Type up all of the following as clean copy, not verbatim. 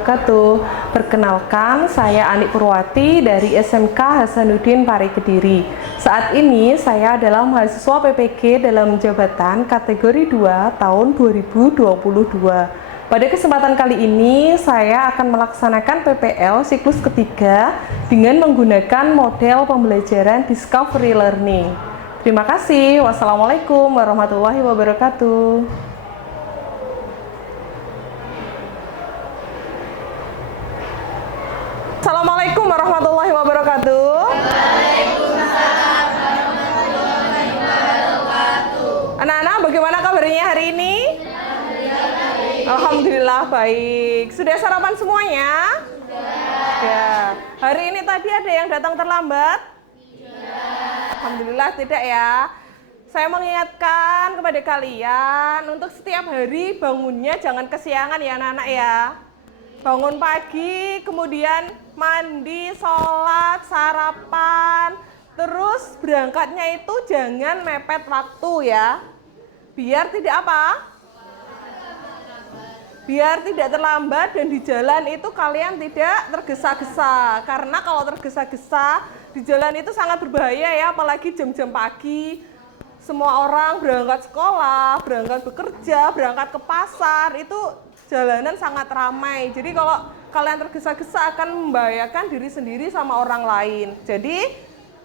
wabarakatuh. Perkenalkan, saya Anik Purwati dari SMK Hasanuddin Pare Kediri. Saat ini saya adalah mahasiswa PPG dalam jabatan kategori 2 tahun 2022. Pada kesempatan kali ini, saya akan melaksanakan PPL siklus ketiga dengan menggunakan model pembelajaran Discovery Learning. Terima kasih. Wassalamualaikum warahmatullahi wabarakatuh. Assalamualaikum warahmatullahi wabarakatuh. Waalaikumsalam warahmatullahi wabarakatuh. Anak-anak, bagaimana kabarnya hari ini? Alhamdulillah baik. Sudah sarapan semuanya? Sudah. Hari ini tadi ada yang datang terlambat? Tidak. Alhamdulillah tidak ya. Saya mengingatkan kepada kalian untuk setiap hari bangunnya jangan kesiangan ya anak-anak ya. Bangun pagi, kemudian mandi, sholat, sarapan, terus berangkatnya itu jangan mepet waktu ya. Biar tidak apa? Biar tidak terlambat dan di jalan itu kalian tidak tergesa-gesa. Karena kalau tergesa-gesa di jalan itu sangat berbahaya ya, apalagi jam-jam pagi. Semua orang berangkat sekolah, berangkat bekerja, berangkat ke pasar, itu jalanan sangat ramai. Jadi kalau kalian tergesa-gesa akan membahayakan diri sendiri sama orang lain. Jadi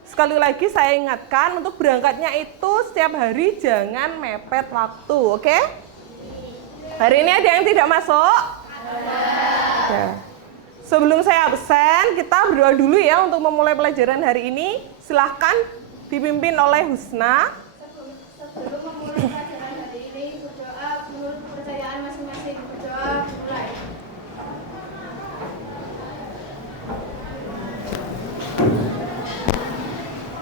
sekali lagi saya ingatkan untuk berangkatnya itu setiap hari jangan mepet waktu, oke? Hari ini ada yang tidak masuk? Ya. Sebelum saya absen, kita berdoa dulu ya untuk memulai pelajaran hari ini. Silahkan dipimpin oleh Husna. Sebelum memulai pelajaran hari ini, berdoa menurut kepercayaan masing-masing. Berdoa mulai.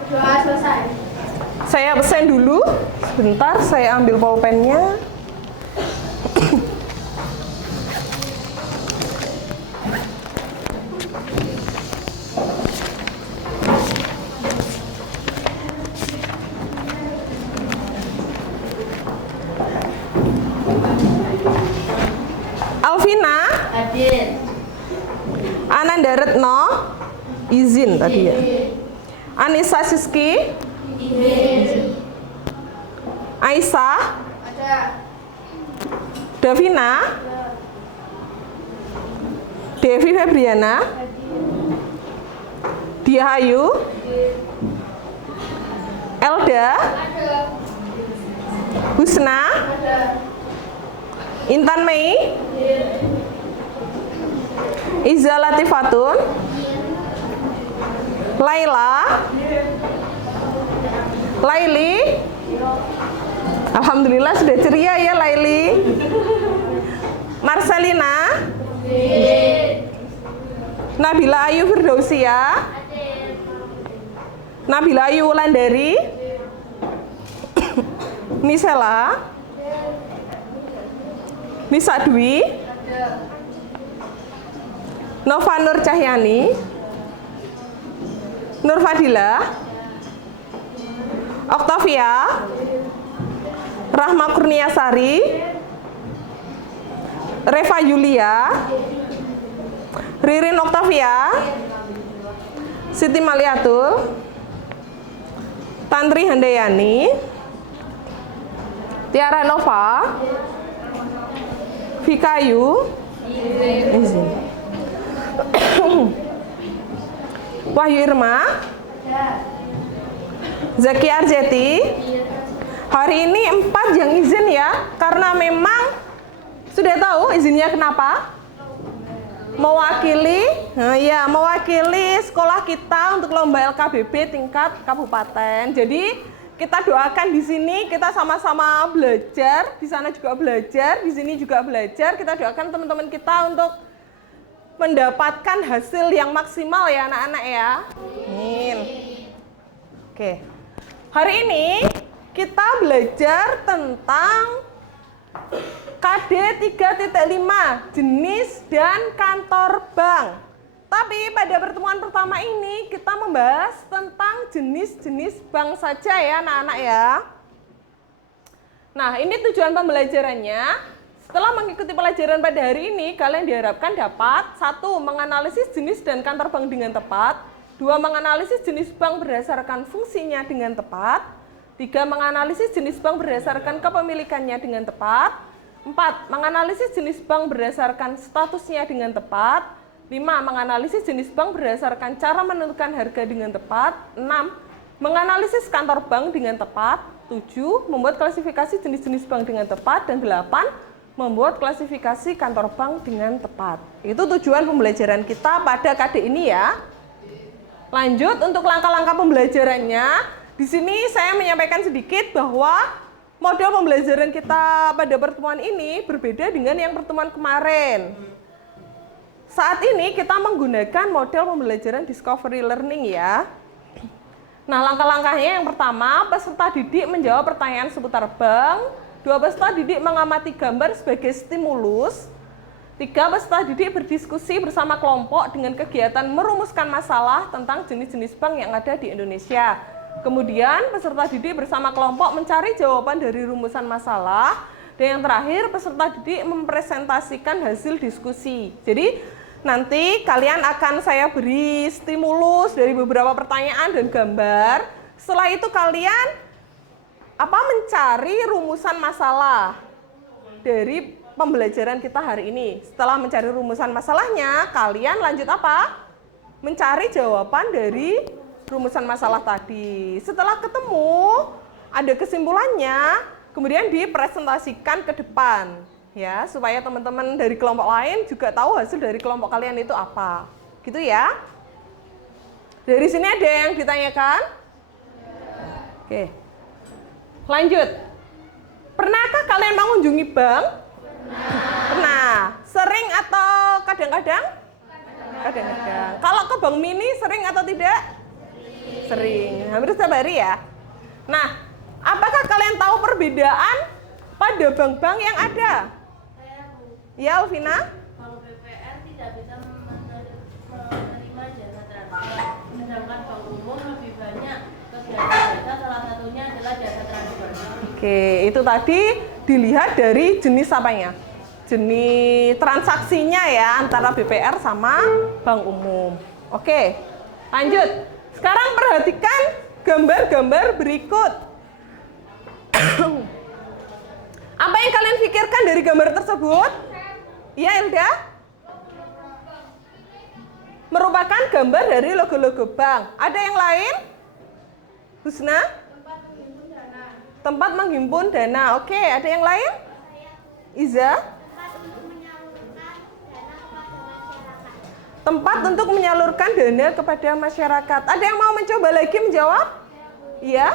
Berdoa selesai. Saya absen dulu. Sebentar, saya ambil pulpennya. Alvina, Hadir. Ananda Retno, izin tadi ya. Anissa Siski, Izin. Aisyah, Ada. Davina, Devi Febriana, Diahayu, Elda, Ada. Husna, Ada. Intan Mei, Iza Latifatun, Laila, Laili. Alhamdulillah sudah ceria ya Laili. Marcelina, Nabila Ayu Firdausia, Nabila Ayu Wulandari, Nisela, Nisa Dwi, Nova Nur Cahyani, Nur Fadila, Oktavia, Rahma Kurniasari, Reva Yulia, Ririn Oktavia, Siti Maliatul, Tantri Handayani, Tiara Nova, Vikayu, izin. Wahyu Irma, Zaki Arjeti. Hari ini 4 yang izin ya, karena memang sudah tahu izinnya kenapa? Mewakili sekolah kita untuk lomba LKBB tingkat kabupaten. Jadi kita doakan di sini, kita sama-sama belajar, di sana juga belajar, di sini juga belajar. Kita doakan teman-teman kita untuk mendapatkan hasil yang maksimal ya anak-anak ya. Amin. Oke. Hari ini kita belajar tentang KD 3.5, jenis dan kantor bank. Tapi pada pertemuan pertama ini kita membahas tentang jenis-jenis bank saja ya anak-anak ya. Nah, ini tujuan pembelajarannya. Setelah mengikuti pelajaran pada hari ini, kalian diharapkan dapat 1. Menganalisis jenis dan kantor bank dengan tepat. 2. Menganalisis jenis bank berdasarkan fungsinya dengan tepat. 3. Menganalisis jenis bank berdasarkan kepemilikannya dengan tepat. 4. Menganalisis jenis bank berdasarkan statusnya dengan tepat. 5. Menganalisis jenis bank berdasarkan cara menentukan harga dengan tepat. 6. Menganalisis kantor bank dengan tepat. 7. Membuat klasifikasi jenis-jenis bank dengan tepat. Dan 8. Membuat klasifikasi kantor bank dengan tepat. Itu tujuan pembelajaran kita pada KD ini ya. Lanjut untuk langkah-langkah pembelajarannya. Di sini saya menyampaikan sedikit bahwa model pembelajaran kita pada pertemuan ini berbeda dengan yang pertemuan kemarin. Saat ini kita menggunakan model pembelajaran discovery learning ya. Nah, langkah-langkahnya yang pertama, peserta didik menjawab pertanyaan seputar bank. 2. Peserta didik mengamati gambar sebagai stimulus. 3. Peserta didik berdiskusi bersama kelompok dengan kegiatan merumuskan masalah tentang jenis-jenis bank yang ada di Indonesia. Kemudian peserta didik bersama kelompok mencari jawaban dari rumusan masalah. Dan yang terakhir, peserta didik mempresentasikan hasil diskusi. Jadi nanti kalian akan saya beri stimulus dari beberapa pertanyaan dan gambar. Setelah itu kalian mencari rumusan masalah dari pembelajaran kita hari ini. Setelah mencari rumusan masalahnya, kalian lanjut mencari jawaban dari rumusan masalah tadi. Setelah ketemu, ada kesimpulannya, kemudian dipresentasikan ke depan, ya, supaya teman-teman dari kelompok lain juga tahu hasil dari kelompok kalian itu apa. Gitu ya. Dari sini ada yang ditanyakan? Oke. Lanjut. Pernahkah kalian mengunjungi bank? Pernah. Sering atau kadang-kadang? Kadang-kadang. Kalau ke bank mini sering atau tidak? Sering, hampir setiap hari ya. Nah, apakah kalian tahu perbedaan pada bank-bank yang ada? Ya, Alvina? Kalau BPR tidak bisa menerima jasa transfer, sedangkan bank umum lebih banyak kegiatan jasa, salah satunya adalah jasa transfer. Oke, itu tadi dilihat dari jenis apanya? Jenis transaksinya ya, antara BPR sama bank umum. Oke, lanjut. Sekarang perhatikan gambar-gambar berikut. Apa yang kalian pikirkan dari gambar tersebut? Iya, Elda? Merupakan gambar dari logo-logo bank. Ada yang lain? Husna? Tempat menghimpun dana. Oke, ada yang lain? Iza? Tempat untuk menyalurkan dana kepada masyarakat. Ada yang mau mencoba lagi menjawab? Iya?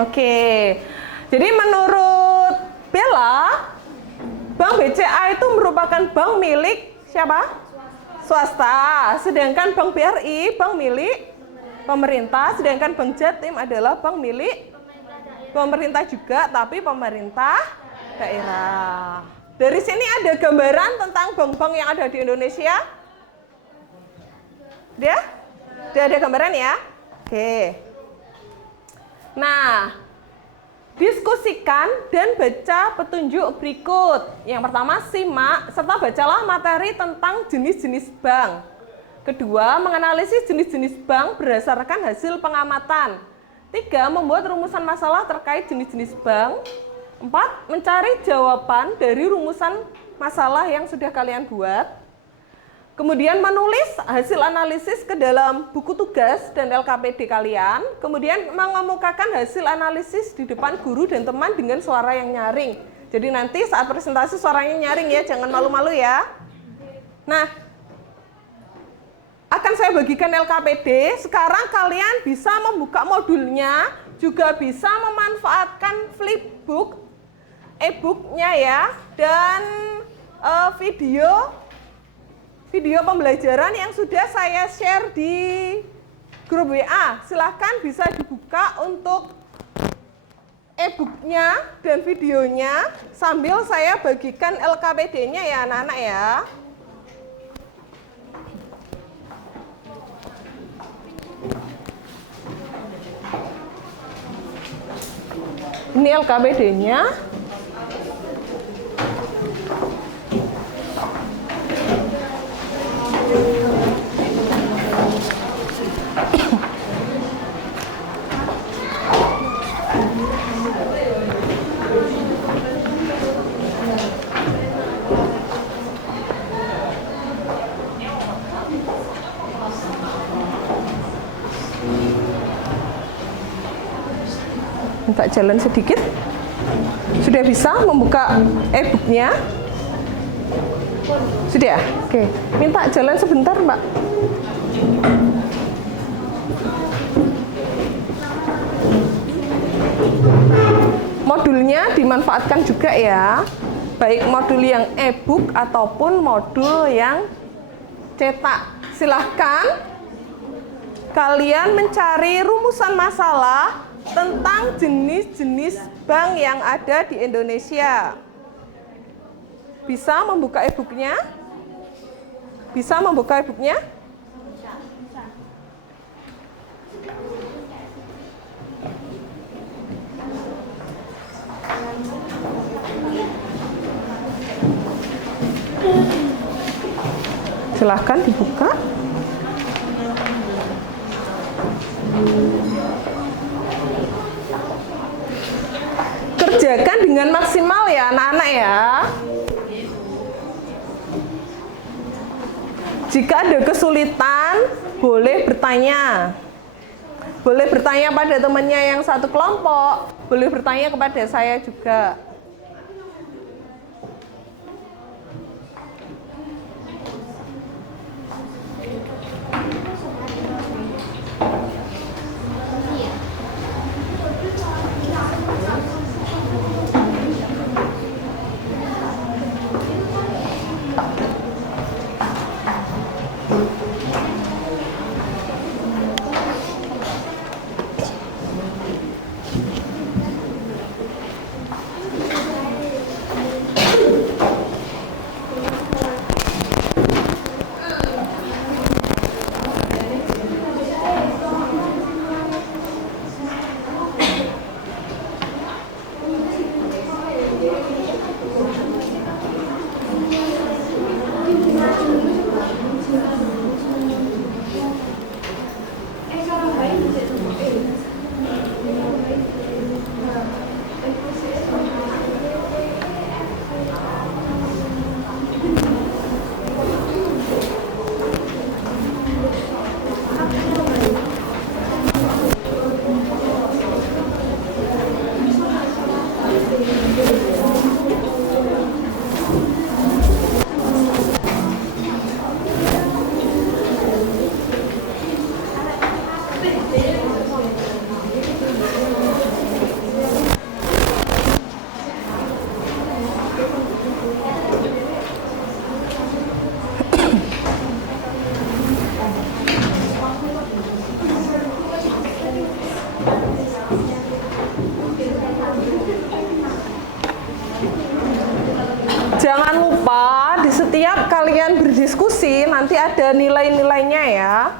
Oke. Jadi menurut Bella, Bank BCA itu merupakan bank milik siapa? Swasta. Sedangkan Bank BRI bank milik pemerintah, sedangkan Bank Jatim adalah bank milik pemerintah juga, tapi pemerintah daerah. Dari sini ada gambaran tentang bank-bank yang ada di Indonesia? Dia ada gambaran ya? Oke. Nah, diskusikan dan baca petunjuk berikut. Yang pertama, simak serta bacalah materi tentang jenis-jenis bank. Kedua, menganalisis jenis-jenis bank berdasarkan hasil pengamatan. 3. Membuat rumusan masalah terkait jenis-jenis bank. 4. Mencari jawaban dari rumusan masalah yang sudah kalian buat. Kemudian menulis hasil analisis ke dalam buku tugas dan LKPD kalian. Kemudian mengemukakan hasil analisis di depan guru dan teman dengan suara yang nyaring. Jadi nanti saat presentasi suaranya nyaring ya, jangan malu-malu ya. Nah, akan saya bagikan LKPD. Sekarang kalian bisa membuka modulnya, juga bisa memanfaatkan flipbook, e-booknya ya, dan video pembelajaran yang sudah saya share di grup WA. Silahkan bisa dibuka untuk e-booknya dan videonya sambil saya bagikan LKPD-nya ya anak-anak ya. Ini LKPD-nya. Minta jalan sedikit. Sudah bisa membuka e-booknya? Sudah? Oke. Minta jalan sebentar, Mbak. Modulnya dimanfaatkan juga ya. Baik modul yang e-book ataupun modul yang cetak. Silahkan kalian mencari rumusan masalah tentang jenis-jenis bank yang ada di Indonesia. Bisa membuka e-booknya? Bisa membuka e-booknya? Silahkan dibuka. Kerjakan dengan maksimal ya anak-anak ya. Jika ada kesulitan, boleh bertanya. Boleh bertanya pada temannya yang satu kelompok, boleh bertanya kepada saya juga. Jangan lupa di setiap kalian berdiskusi nanti ada nilai-nilainya ya.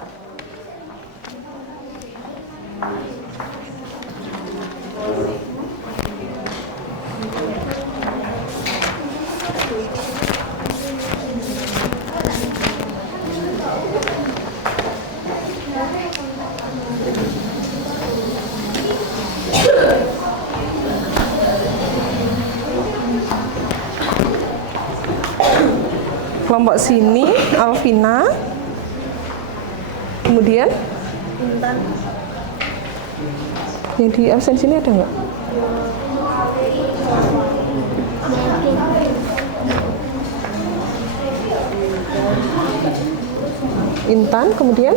Kelompok sini, Alvina. Kemudian Intan. yang di absen sini ada nggak? Intan, kemudian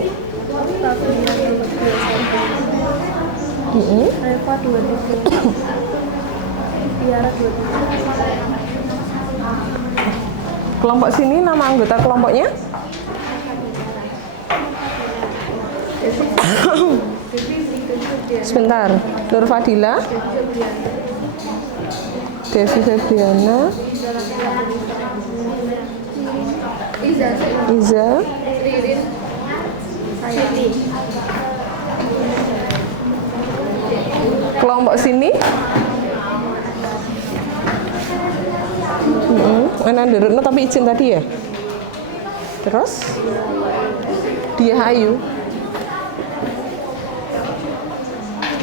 Reva 23. Tiara 23. Kelompok sini nama anggota kelompoknya? Sebentar, Nur Fadila, Devi Febriana, Iza, kelompok sini Mana nderokno tapi izin tadi ya. Terus dia Ayu.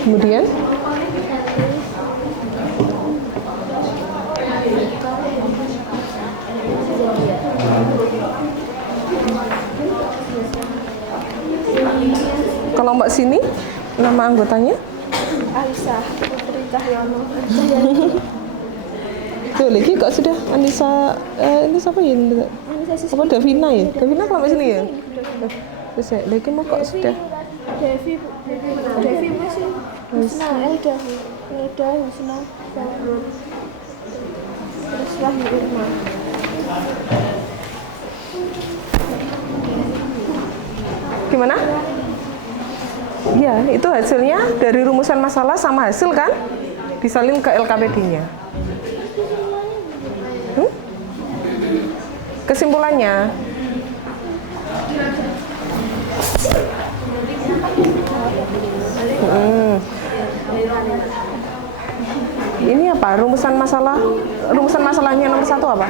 Kemudian kelompok sini nama anggotanya Aisyah Putri Cahyono. tuh lagi kok sudah Anissa ini siapa ya? Apa Davina ya? Davina kelompok sini ya? Terus ya, lagi mau kok sudah Devi masih Husna, Elda Husna, terus Wahyu Irma. gimana? Ya, itu hasilnya dari rumusan masalah sama hasil kan? Disalin ke LKPD-nya. Kesimpulannya. Ini apa? Rumusan masalahnya nomor 1 apa?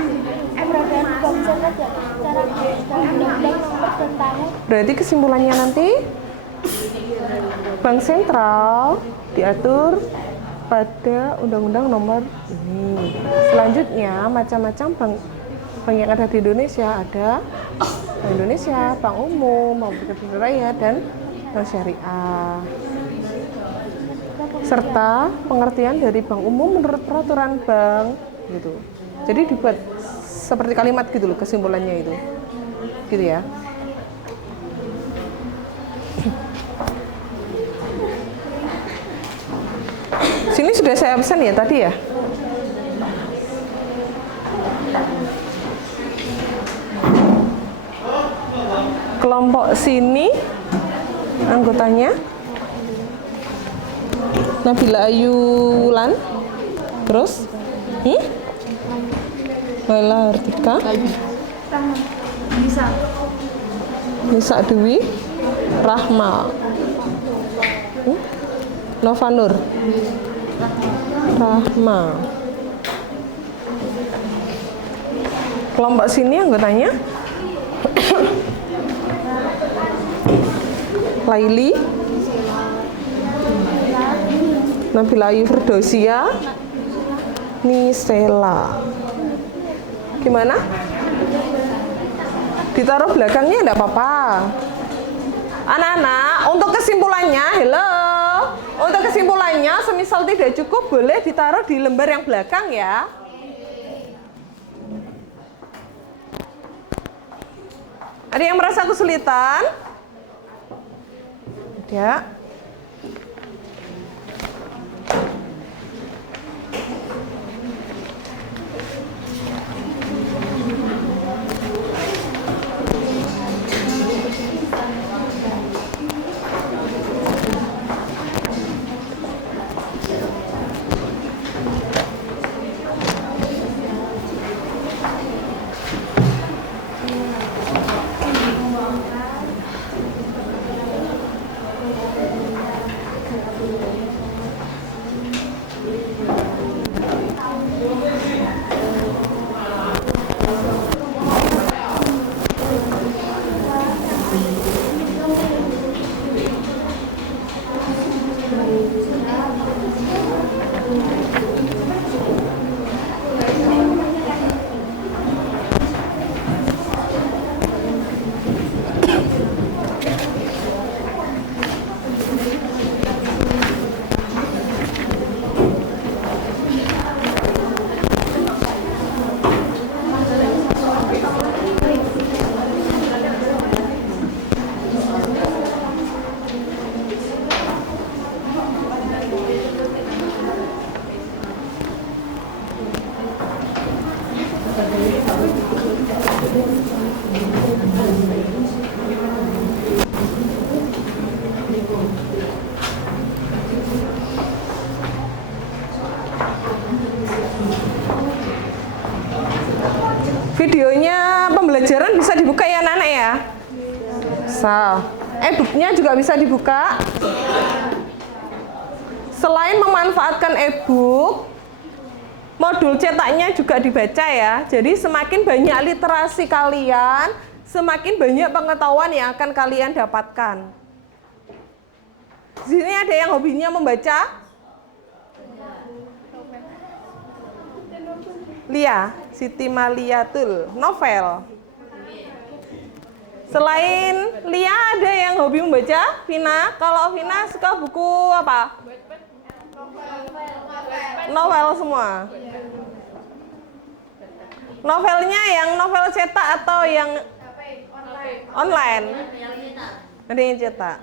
Berarti kesimpulannya nanti Bank Sentral diatur pada Undang-Undang nomor ini. Selanjutnya macam-macam bank yang ada di Indonesia ada Bank Indonesia, Bank Umum, Bank Pegadaian Rakyat dan Bank Syariah. Serta pengertian dari Bank Umum menurut peraturan bank gitu. Jadi dibuat seperti kalimat gitu loh kesimpulannya itu. Gitu ya. Sini sudah saya pesan ya tadi ya. Kelompok sini anggotanya Nabila Ayulan, terus Laila Artika, Nisa Dewi, Rahma, Nova Nur, Rahma. Kelompok sini anggotanya Laili, Nabila Ayu Firdausia, Nisela. Gimana? Ditaruh belakangnya enggak apa-apa. Anak-anak, untuk kesimpulannya, hello. Untuk kesimpulannya, semisal tidak cukup boleh ditaruh di lembar yang belakang ya. Ada yang merasa kesulitan? Ada. Videonya pembelajaran bisa dibuka ya anak-anak ya? Bisa. E-booknya juga bisa dibuka. Selain memanfaatkan e-book, modul cetaknya juga dibaca ya. Jadi semakin banyak literasi kalian, semakin banyak pengetahuan yang akan kalian dapatkan. Di sini ada yang hobinya membaca? Lia, Siti Maliatul, novel. Selain Lia ada yang hobi membaca? Vina, kalau Vina suka buku apa? Novel semua. Novelnya yang novel cetak atau yang online? Ada yang cetak.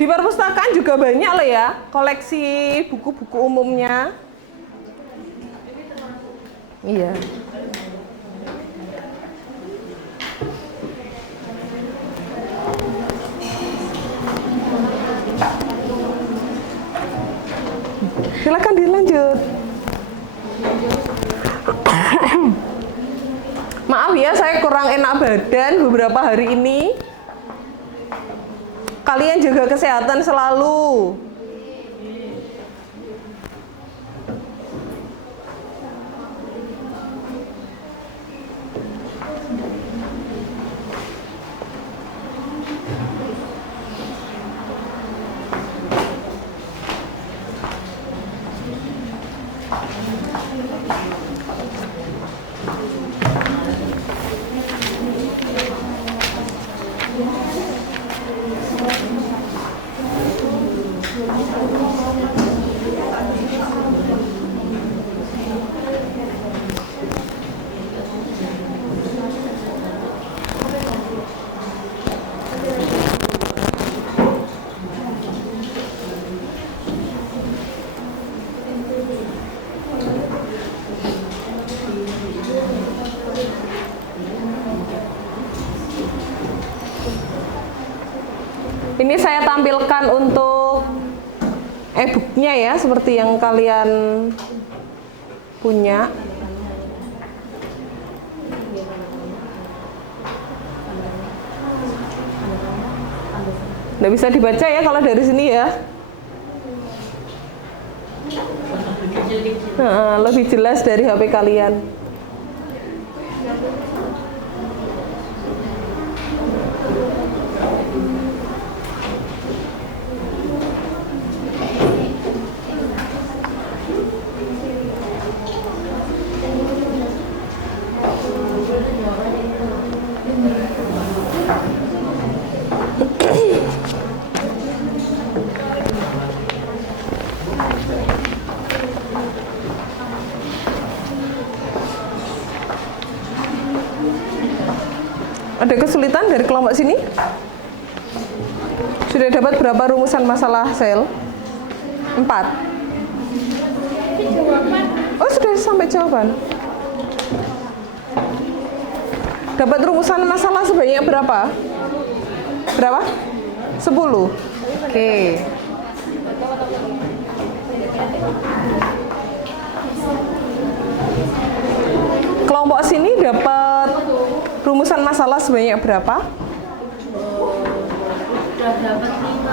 Di perpustakaan juga banyak loh ya, koleksi buku-buku umumnya. Iya. Silakan dilanjut. Maaf ya, saya kurang enak badan beberapa hari ini. Kalian jaga kesehatan selalu. Ini saya tampilkan untuk e-booknya ya, seperti yang kalian punya. Nggak bisa dibaca ya kalau dari sini ya. Lebih jelas dari HP kalian. Ada kesulitan dari kelompok sini? Sudah dapat berapa rumusan masalah sel? 4. Oh, sudah sampai jawaban. Dapat rumusan masalah sebanyak berapa? Berapa? 10. Oke. Kelompok sini dapat rumusan masalah sebanyak berapa? Sudah dapat 5.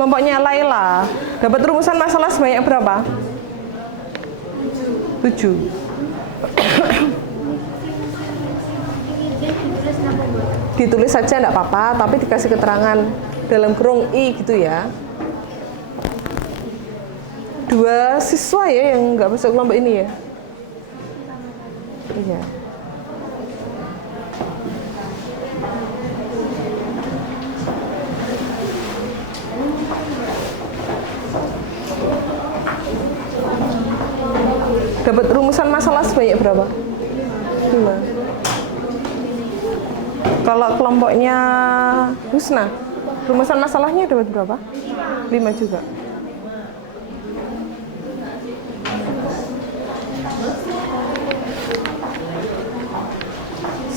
Kelompoknya Laila dapat rumusan masalah sebanyak berapa? 7. Ditulis saja enggak apa-apa, tapi dikasih keterangan dalam kurung I gitu ya. 2 siswa ya yang nggak masuk kelompok ini ya. Iya. Dapat rumusan masalah sebanyak berapa? 5. Kalau kelompoknya Husna, rumusan masalahnya dapat berapa? 5 juga.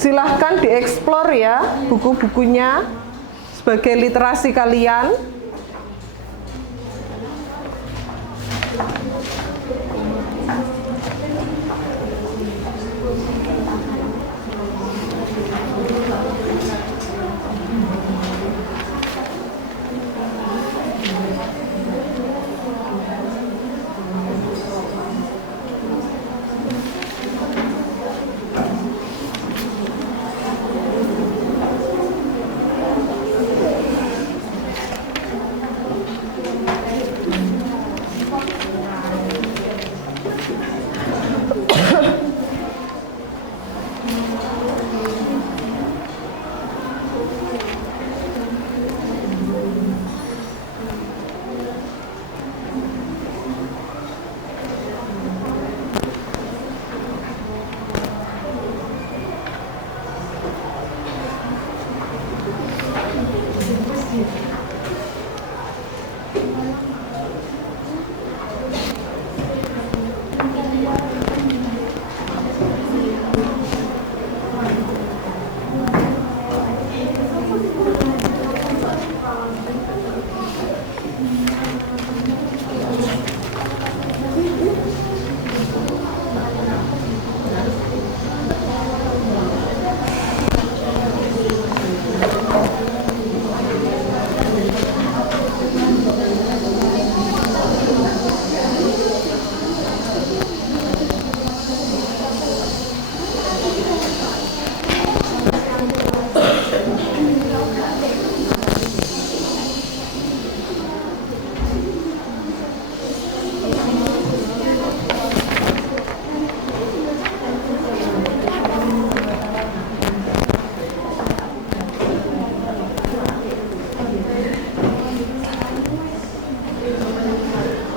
Silahkan dieksplor ya buku-bukunya sebagai literasi kalian.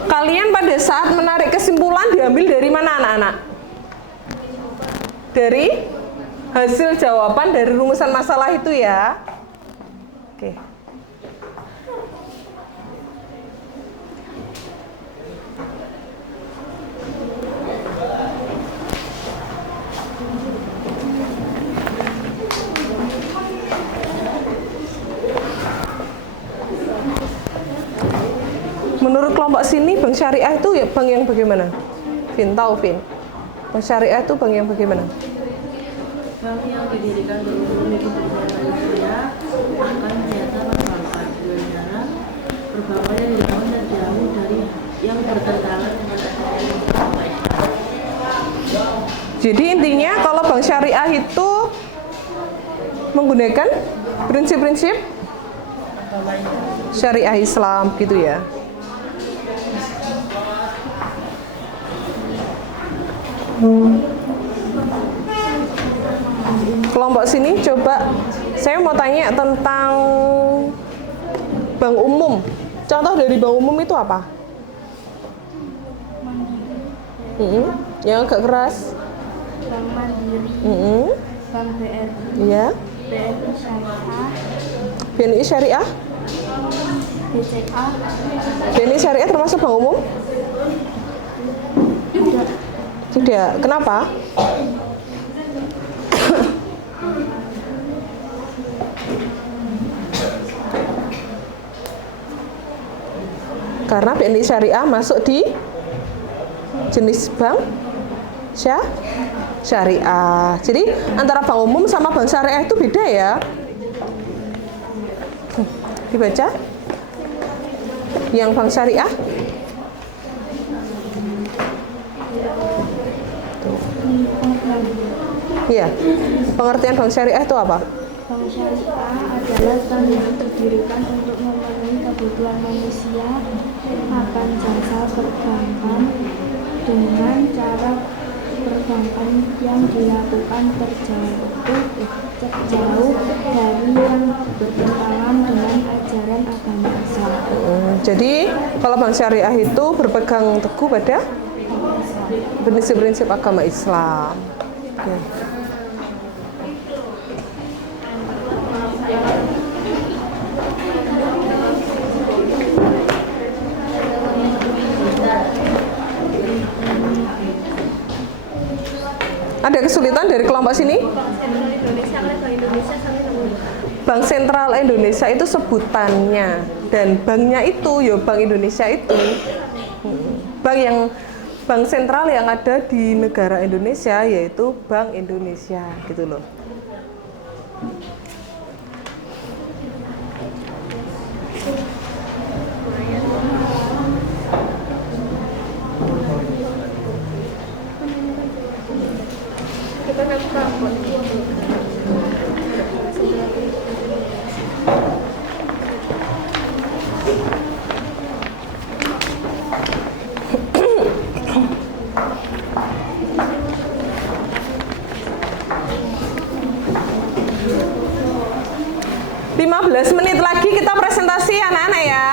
Kalian pada saat menarik kesimpulan diambil dari mana anak-anak? Dari hasil jawaban dari rumusan masalah itu ya. Oke. Menurut kelompok sini, bank syariah itu ya bank yang bagaimana? Vin, tahu Vin? Bank syariah itu bank yang bagaimana? Bank yang didirikan untuk memiliki perbankan syariah akan biasa perbankan dengan cara perbankan yang dibangun terjauh dari yang bertentangan dengan ajaran agama Islam. Jadi intinya kalau bank syariah itu menggunakan prinsip-prinsip syariah Islam gitu ya. Kelompok sini coba, saya mau tanya tentang bank umum. Contoh dari bank umum itu apa? Yang agak keras. Bank Mandiri, Bank BRI, Iya. BNI Syariah, BNI Syariah. BCA, BNI Syariah termasuk bank umum? Tidak. Kenapa? Karena BNI Syariah masuk di jenis bank syariah. Jadi antara bank umum sama bank syariah itu beda ya. Dibaca. Yang bank syariah. Iya. Pengertian bank syariah itu apa? Bank syariah adalah bank yang didirikan untuk memenuhi kebutuhan manusia akan jasa perbankan dengan cara perbankan yang dilakukan terjauh dari yang bertentangan dengan ajaran agama Islam. Jadi kalau bank syariah itu berpegang teguh pada prinsip-prinsip agama Islam. Oke. Ada kesulitan dari kelompok sini? Bank Sentral Indonesia itu sebutannya, dan banknya itu ya Bank Indonesia itu. Bank sentral yang ada di negara Indonesia yaitu Bank Indonesia gitu loh. Belas menit lagi kita presentasi anak-anak ya.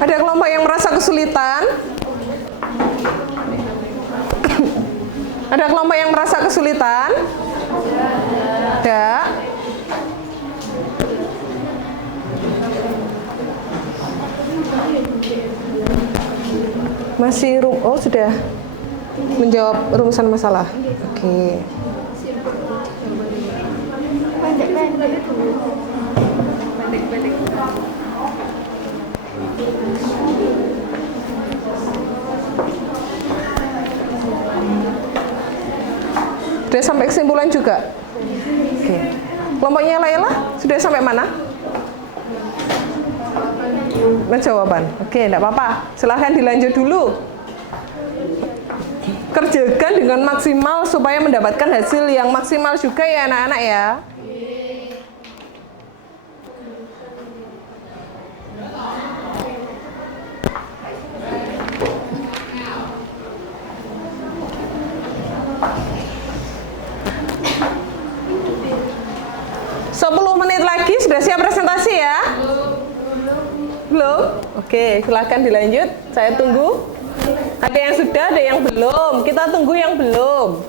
Ada kelompok yang merasa kesulitan? Ada kelompok yang merasa kesulitan? Ada. Masih sudah menjawab rumusan masalah. Oke. Sudah sampai kesimpulan juga? Oke. Kelompoknya Laila sudah sampai mana? jawaban. Oke, enggak apa-apa. Silahkan dilanjut dulu. Kerjakan dengan maksimal supaya mendapatkan hasil yang maksimal juga ya anak-anak ya. Menit lagi sudah siap presentasi ya? Belum? Oke, silakan dilanjut. Saya tunggu. Ada yang sudah, ada yang belum. Kita tunggu yang belum.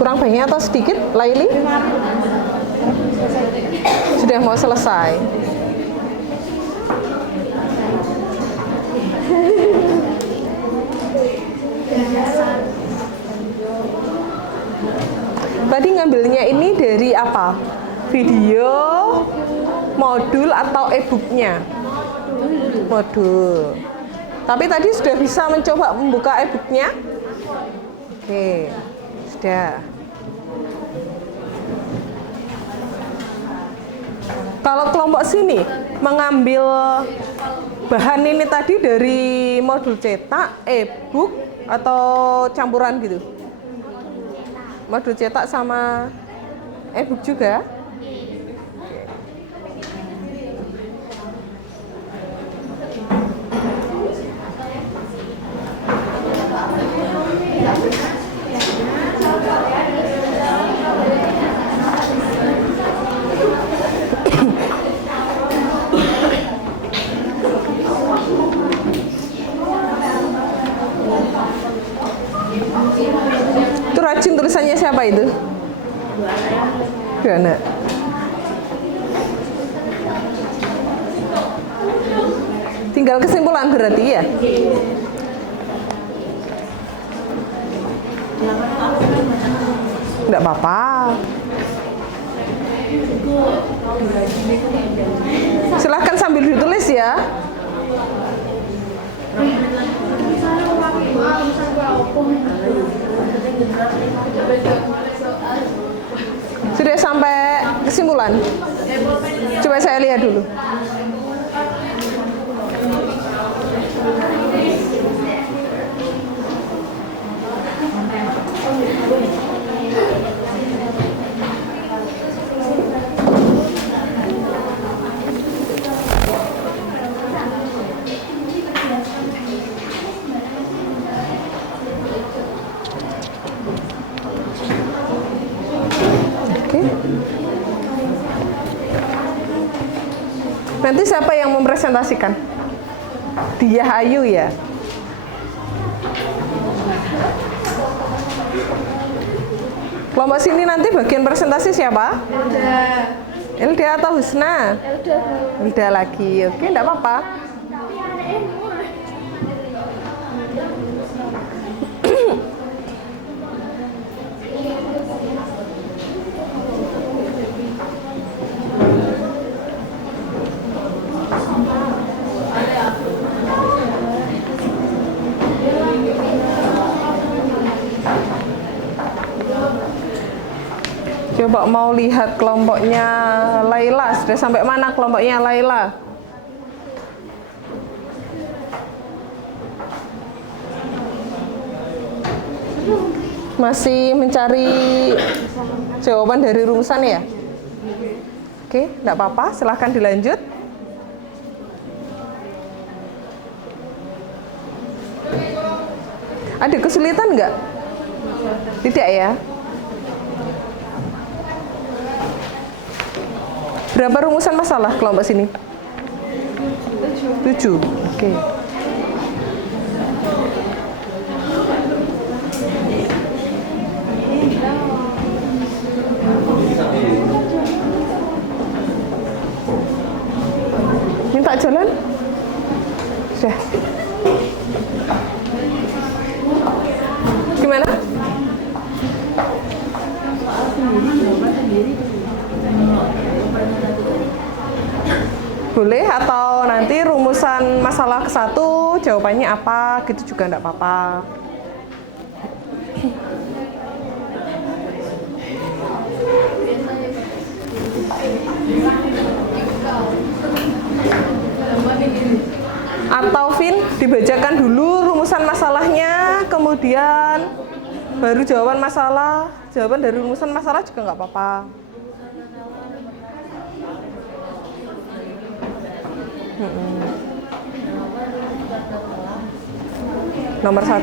Kurang banyak atau sedikit, Laili? Sudah mau selesai. Tadi ngambilnya ini dari apa? Video, modul atau e-booknya? Modul. Tapi tadi sudah bisa mencoba membuka e-booknya? Oke, sudah. Kalau kelompok sini mengambil bahan ini tadi dari modul cetak, e-book, atau campuran gitu? Modul cetak sama e-book juga? Itu rajin tulisannya siapa itu? Dua anak. Tinggal kesimpulan berarti ya? Silakan aku kan bacakan. Enggak apa-apa. Silahkan sambil ditulis ya. Sudah sampai kesimpulan? Coba saya lihat dulu. Oke. Nanti siapa yang mempresentasikan? Dia Ayu ya. Kelompok sini nanti bagian presentasi siapa? Elda atau Husna? Elda lagi. Oke, enggak apa-apa. Coba mau lihat kelompoknya Laila. Sudah sampai mana kelompoknya Laila? Masih mencari jawaban dari rumusan ya? Oke, enggak apa-apa. Silahkan dilanjut. Ada kesulitan nggak? Tidak ya? Berapa rumusan masalah kelompok sini? 7. Oke. Minta jalan? Sudah. Gimana? Boleh, atau nanti rumusan masalah ke-1 jawabannya apa gitu juga enggak apa-apa. Atau Vin, dibacakan dulu rumusan masalahnya, kemudian baru jawaban masalah. Jawaban dari rumusan masalah juga nggak apa-apa. Nomor 1.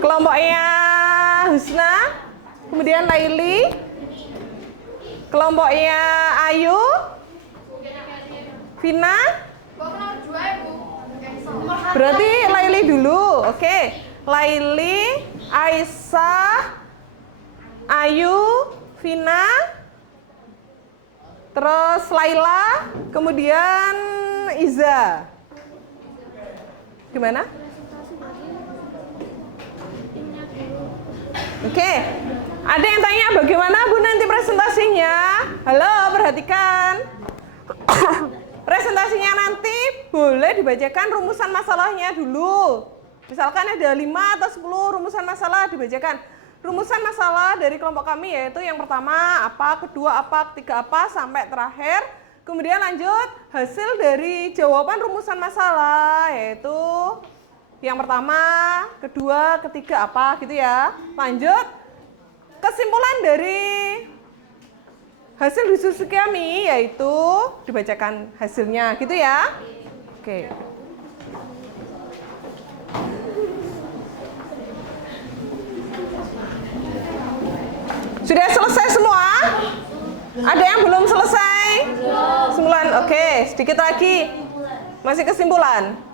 Kelompoknya Husna, kemudian Laili, kelompoknya Ayu, Vina. Berarti Laili dulu, oke. Laili, Aisyah, Ayu, Vina, terus Laila, kemudian Iza. Gimana? Oke, ada yang tanya bagaimana Bu nanti presentasinya? Halo, perhatikan. Presentasinya nanti boleh dibacakan rumusan masalahnya dulu. Misalkan ada 5 atau 10 rumusan masalah dibacakan. Rumusan masalah dari kelompok kami yaitu yang pertama apa, kedua apa, ketiga apa, sampai terakhir. Kemudian lanjut hasil dari jawaban rumusan masalah yaitu yang pertama, kedua, ketiga apa gitu ya. Lanjut kesimpulan dari hasil diskusi kami yaitu dibacakan hasilnya gitu ya. Oke. Sudah selesai semua? Ada yang belum selesai? Kesimpulan. Oke, sedikit lagi. Masih kesimpulan.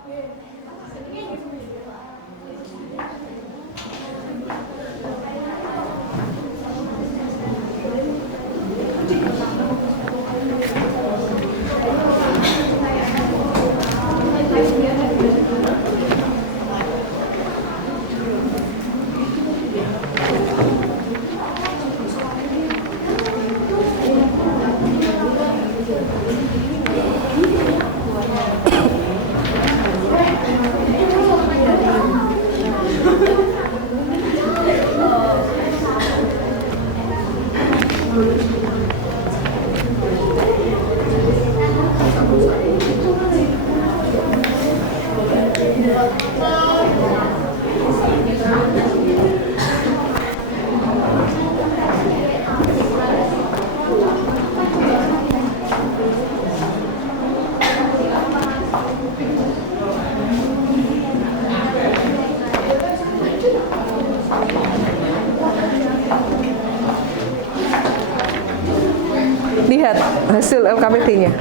Lihat hasil LKPD-nya.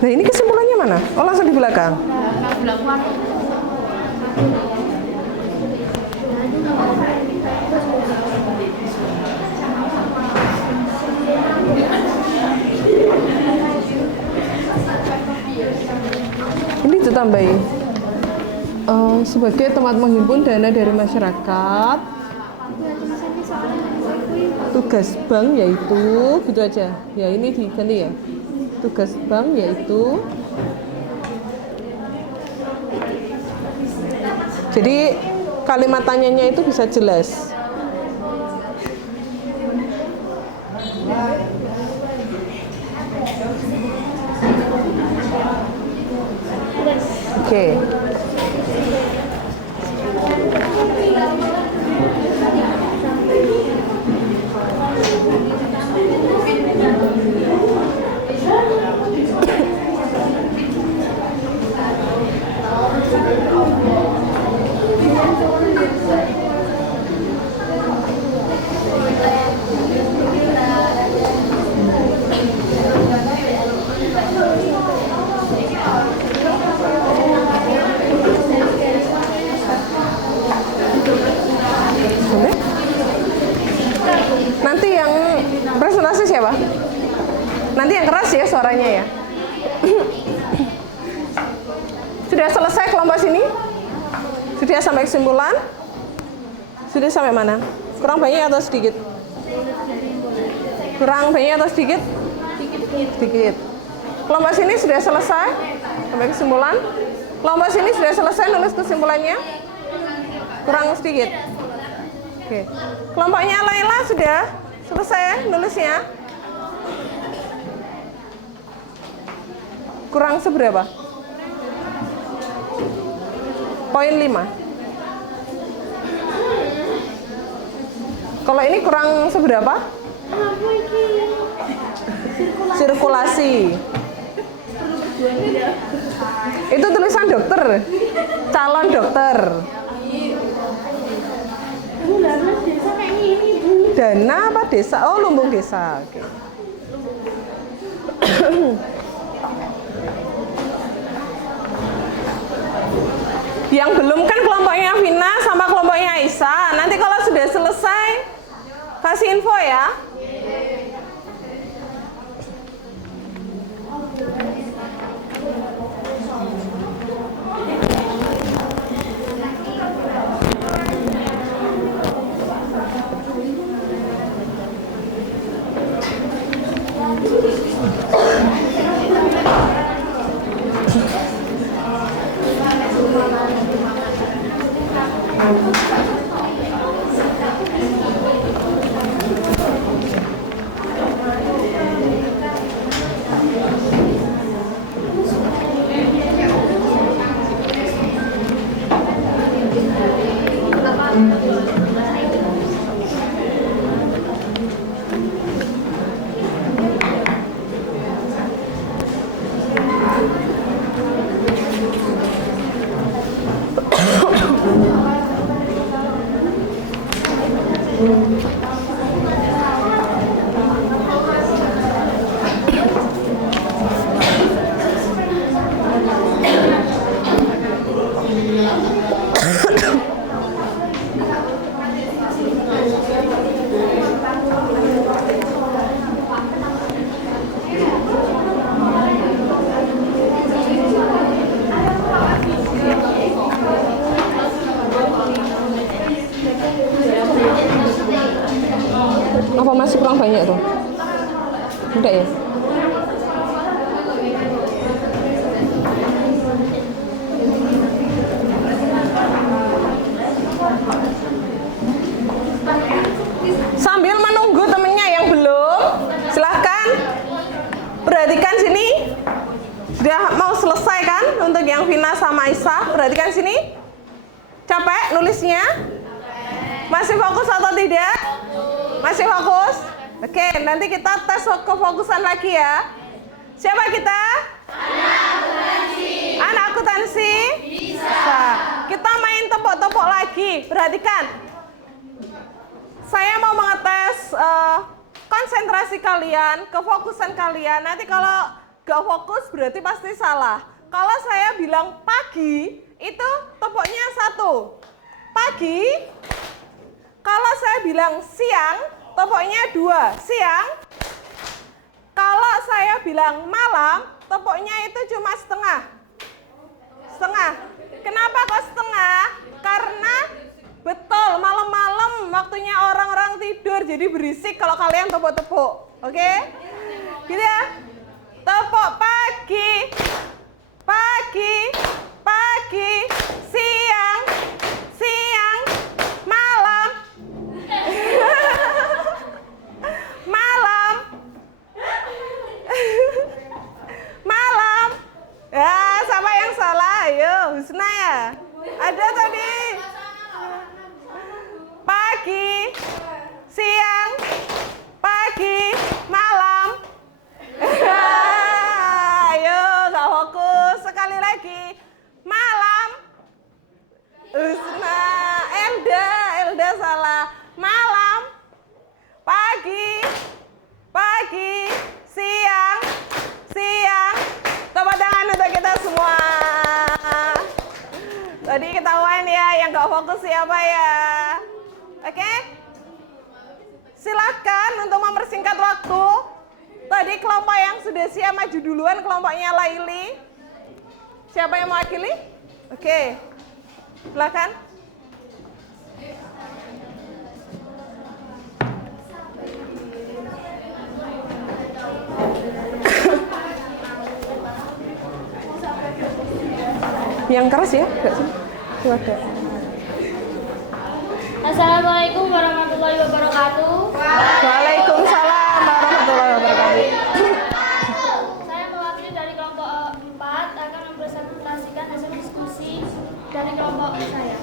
Nah, ini kesimpulannya mana? Oh, langsung di belakang. Ini ditambahin. Sebagai tempat menghimpun dana dari masyarakat, tugas bank yaitu gitu aja ya, ini diganti ya, tugas bank yaitu, jadi kalimat tanyanya itu bisa jelas. Oke. Nanti yang presentasi siapa? Nanti yang keras ya suaranya ya. Sudah selesai kelompok sini? Sudah sampai kesimpulan? Sudah sampai mana? Kurang banyak atau sedikit? Kurang banyak atau sedikit? Sedikit. Kelompok sini sudah selesai sampai kesimpulan? Kelompok sini sudah selesai nulis kesimpulannya? Kurang sedikit. Oke. Kelompoknya Laila sudah selesai nulisnya? Kurang seberapa? Poin 5. Kalau ini kurang seberapa? Itu tulisan dokter. Calon dokter. Dana desa kayak gini, Bu. Dana apa desa? Oh, lumbung desa. Oke. Yang belum kan kelompoknya Vina sama kelompoknya Aisyah. Nanti kalau sudah selesai kasih info ya. Apa masih kurang banyak tuh? Enggak ya? Sambil menunggu temennya yang belum, silahkan perhatikan sini. Sudah mau selesai kan untuk yang Vina sama Aisyah? Perhatikan sini. Capek nulisnya? Masih fokus atau tidak? Masih fokus? Oke, nanti kita tes kefokusan lagi ya. Siapa kita? Anak akuntansi. Bisa. Kita main tepuk-tepuk lagi. Perhatikan. Saya mau mengetes konsentrasi kalian, kefokusan kalian. Nanti kalau gak fokus berarti pasti salah. Kalau saya bilang pagi, itu tepuknya 1. Pagi. Kalau saya bilang siang, tepuknya 2. Siang. Kalau saya bilang malam, tepuknya itu cuma setengah. Setengah. Kenapa kok setengah? Karena betul, malam-malam waktunya orang-orang tidur, jadi berisik kalau kalian tepuk-tepuk. Oke? Gitu ya? Tepuk pagi. Pagi. Pagi. Siang. Siang. Malam. Malam. Malam. Ya, siapa yang salah? Ayo, Husna ya? Ada tadi? Pagi. Siang. Pagi. Malam. Ayo, gak fokus. Sekali lagi. Malam. Husna. Elda salah. Malam. Pagi. Pagi. Siang. Siang. Tepuk tangan untuk kita semua. Tadi ketahuan ya, yang gak fokus siapa ya. Oke? Silahkan untuk mempersingkat waktu. Tadi kelompok yang sudah siap maju duluan, kelompoknya Laili. Siapa yang mewakili? Oke. Silahkan. Yang keras ya? Enggak sih? Tuh ada. Assalamualaikum warahmatullahi wabarakatuh. Waalaikumsalam warahmatullahi wabarakatuh. Saya mewakili dari kelompok 4 akan mempresentasikan hasil diskusi dari kelompok saya.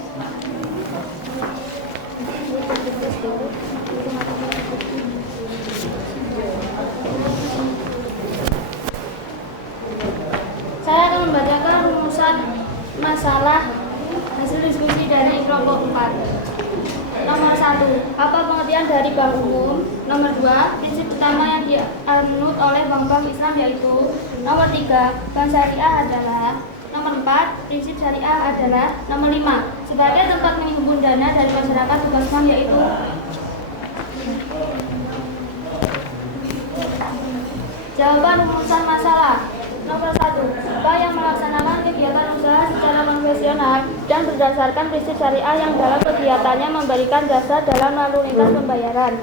masalah hasil diskusi dari kelompok 4. Nomor 1, apa pengertian dari bank umum? Nomor 2, prinsip utama yang dianut oleh bank-bank Islam yaitu. Nomor 3, bank syariah adalah. Nomor 4, prinsip syariah adalah. Nomor 5, sebagai tempat menghimpun dana dari masyarakat, tugas bank yaitu. Jawaban rumusan masalah. Nomor 1, bank yang melaksanakan kegiatan usaha secara konvensional dan berdasarkan prinsip syariah yang dalam kegiatannya memberikan jasa dalam lalu lintas pembayaran.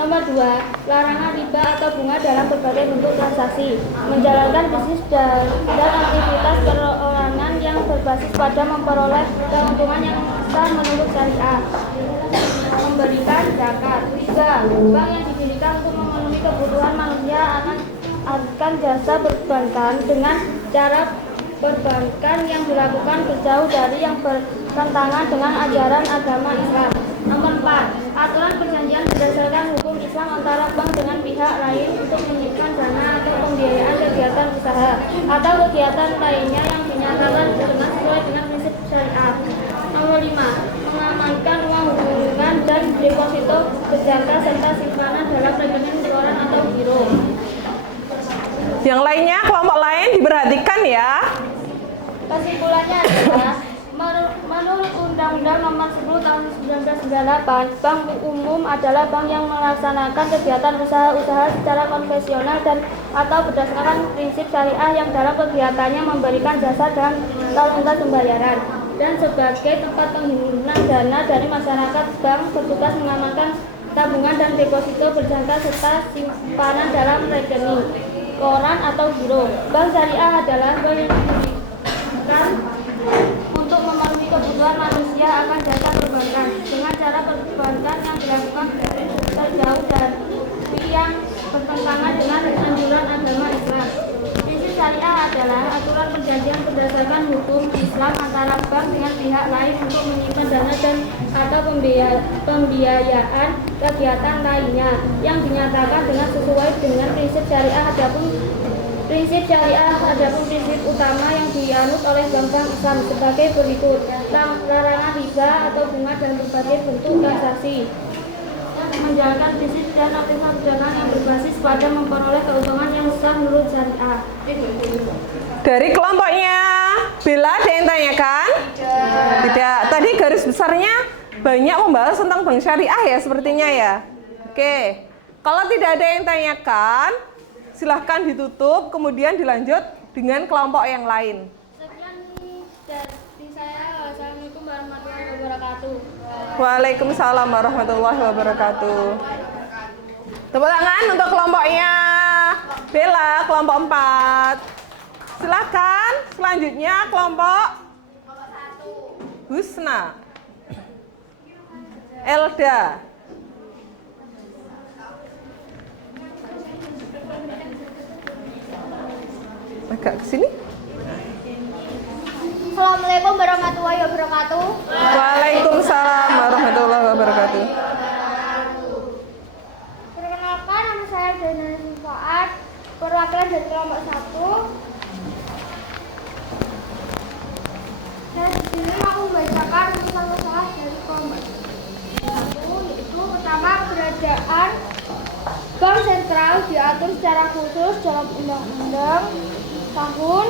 Nomor 2, larangan riba atau bunga dalam berbagai bentuk transaksi, menjalankan bisnis dan aktivitas perorangan yang berbasis pada memperoleh keuntungan yang sah menurut syariah. Memberikan zakat. 3, bank yang didirikan untuk memenuhi kebutuhan manusia akan jasa perbankan dengan cara perbankan yang dilakukan berjauh dari yang bertentangan dengan ajaran agama Islam. Nomor 4, aturan perjanjian berdasarkan hukum Islam antara bank dengan pihak lain untuk menyimpan dana atau pembiayaan kegiatan usaha atau kegiatan lainnya yang dinyatakan sesuai dengan prinsip syariah. Nomor 5, mengamankan uang hubungan dan deposito berjangka serta simpanan dalam rekening koran atau giro. Yang lainnya, kelompok lain diperhatikan ya. Kesimpulannya adalah menurut Undang-Undang Nomor 10 Tahun 1998, bank umum adalah bank yang melaksanakan kegiatan usaha-usaha secara konvensional dan atau berdasarkan prinsip syariah yang dalam kegiatannya memberikan jasa dan lalu lintas pembayaran. Dan sebagai tempat penghimpunan dana dari masyarakat, bank bertugas mengamankan tabungan dan deposito berjangka serta simpanan dalam rekening, koran atau giro. Bank syariah adalah bank yang didirikan untuk memenuhi kebutuhan manusia akan jasa perbankan dengan cara perbankan yang dilakukan terjauh dari yang bertentangan dengan anjuran agama Islam. Prinsip syariah adalah aturan perjanjian berdasarkan hukum Islam antara bank dengan pihak lain untuk menyimpan dana dan atau pembiayaan kegiatan lainnya yang dinyatakan dengan sesuai dengan prinsip syariah. Adapun prinsip utama yang dianut oleh bank-bank Islam sebagai berikut: larangan riba atau bunga dalam berbagai bentuk transaksi, menjalankan prinsip dan aktivitas perdagangan yang berbasis pada memperoleh keuntungan yang sah menurut syariah. Dari kelompoknya Bella ada yang tanyakan? Tidak. Tadi garis besarnya banyak membahas tentang bank syariah ya sepertinya ya. Oke. Kalau tidak ada yang tanyakan, silahkan ditutup, kemudian dilanjut dengan kelompok yang lain. Sekian dari saya. Wassalamualaikum warahmatullahi wabarakatuh. Waalaikumsalam warahmatullahi wabarakatuh. Tepuk tangan untuk kelompoknya Bella, kelompok 4. Silahkan, selanjutnya kelompok 1. Husna, Elda. Agak ke sini. Assalamualaikum warahmatullahi wabarakatuh. Waalaikumsalam warahmatullahi wabarakatuh. Perkenalkan, nama saya Dana Sifaat, perwakilan dari kelompok 1. Saya di sini mau membacakan rumusan masalah dari kelompok 1, yaitu pertama, keberadaan bank sentral diatur secara khusus dalam undang-undang tahun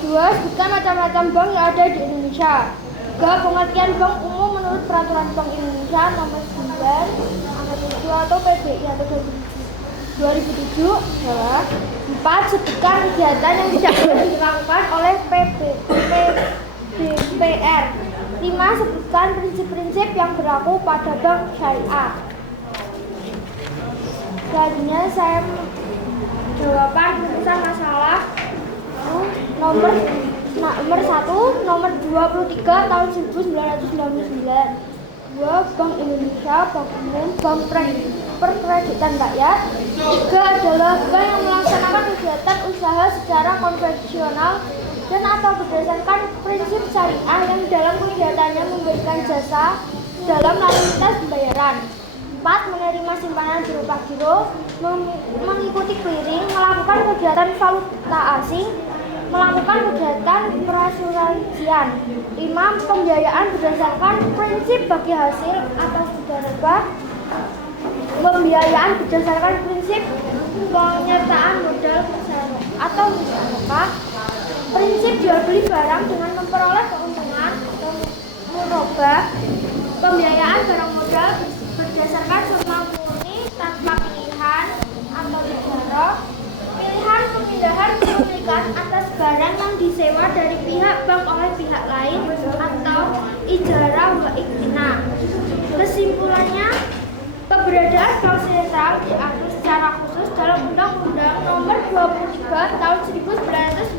2. Sebutkan macam-macam bank yang ada di Indonesia. 3. Pengertian bank umum menurut Peraturan Bank Indonesia Nomor 9 Angka 7 atau PBI atau 2007. 4. Sebutkan kegiatan yang tidak boleh dilakukan oleh PBPR. 5. Sebutkan prinsip-prinsip yang berlaku pada bank syariah. Selanjutnya saya jawaban rumusan masalah nomor 1, nomor 23 tahun 1999. 2. Bank Indonesia, Bank Umum, Bank Perkreditan Rakyat. 3. Adalah bank yang melaksanakan kegiatan usaha secara konvensional dan atau berdasarkan prinsip syariah yang dalam kegiatannya memberikan jasa dalam lalu lintas pembayaran. 4. Menerima simpanan berupa giro, mengikuti clearing, melakukan kegiatan valuta asing, melakukan kegiatan perasuransian. 5. Pembiayaan berdasarkan prinsip bagi hasil atau sudah. Pembiayaan berdasarkan prinsip penyertaan modal bersama atau musyarakah. Prinsip jual beli barang dengan memperoleh keuntungan atau murabah. Pembiayaan barang modal berdasarkan summa murni tanpa pilihan atau ijarah. Pilihan pemindahan kepemilikan atas barang yang disewa dari pihak bank oleh pihak lain atau ijarah wa iktina. Kesimpulannya, keberadaan bank sentral diatur secara khusus dalam Undang-Undang Nomor 23 Tahun 1999.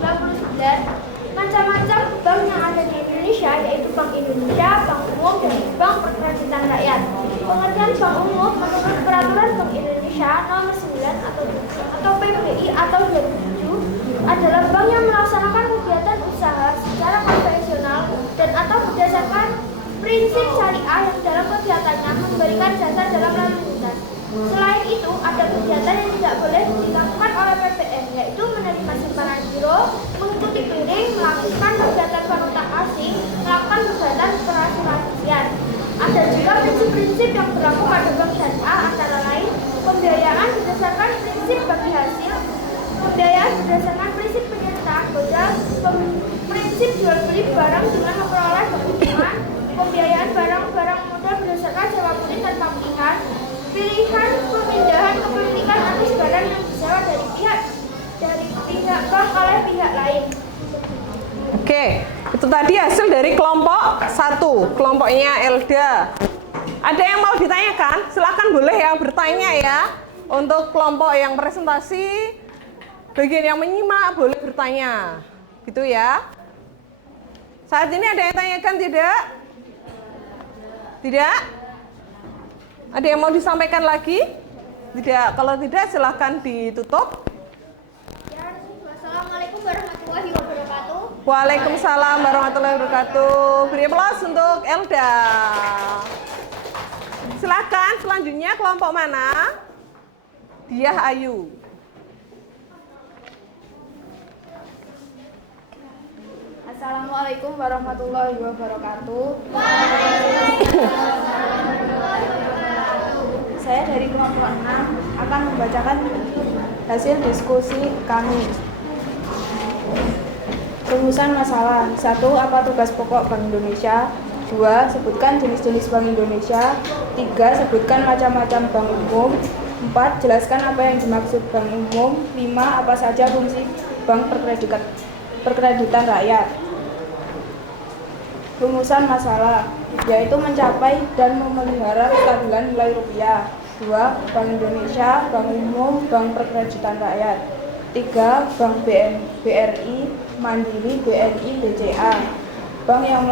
Macam-macam bank yang ada di Indonesia yaitu Bank Indonesia, Bank Umum, dan Bank Perkreditan Rakyat. Pengertian bank umum menurut Peraturan Bank Indonesia Nomor 9 atau PBI atau 2007 adalah bank yang melaksanakan kegiatan usaha secara konvensional dan atau berdasarkan prinsip syariah yang dalam kegiatannya memberikan jasa dalam lalu lintas. Selain itu, ada kegiatan yang tidak boleh dilakukan oleh PPN, yaitu menerima simpanan giro, mengikuti clearing, melakukan kegiatan valuta asing, melakukan kegiatan perasuransian. Ada juga prinsip-prinsip yang berlaku pada bank syariah, antara lain pembiayaan berdasarkan prinsip bagi hasil, pembiayaan berdasarkan prinsip penyertaan modal, prinsip jual beli barang dengan memperoleh keuntungan, pembiayaan barang-barang modal berdasarkan sewa murni tanpa pilihan, pilihan pemindahan kepemilikan atas barang yang disewa dari pihak bank oleh pihak lain. Oke, itu tadi hasil dari kelompok 1, kelompoknya Elda. Ada yang mau ditanyakan? Silakan boleh ya bertanya ya. Untuk kelompok yang presentasi, bagian yang menyimak boleh bertanya. Gitu ya. Saat ini ada yang tanyakan tidak? Tidak? Ada yang mau disampaikan lagi? Tidak. Kalau tidak silakan ditutup. Assalamualaikum warahmatullahi wabarakatuh. Waalaikumsalam warahmatullahi wabarakatuh. Beri aplaus untuk Elda. Silakan selanjutnya kelompok mana? Diah Ayu. Assalamualaikum warahmatullahi wabarakatuh. Saya dari kelompok 6 akan membacakan hasil diskusi kami. Rumusan masalah. 1. Apa tugas pokok Bank Indonesia? 2. Sebutkan jenis-jenis Bank Indonesia. 3. Sebutkan macam-macam bank umum. 4. Jelaskan apa yang dimaksud bank umum. 5. Apa saja fungsi bank perkreditan rakyat. Rumusan masalah, yaitu mencapai dan memelihara kestabilan nilai rupiah. 2. Bank Indonesia, Bank Umum, Bank Perkreditan Rakyat. 3. Bank BRI, Mandiri, BNI, BCA. Bank yang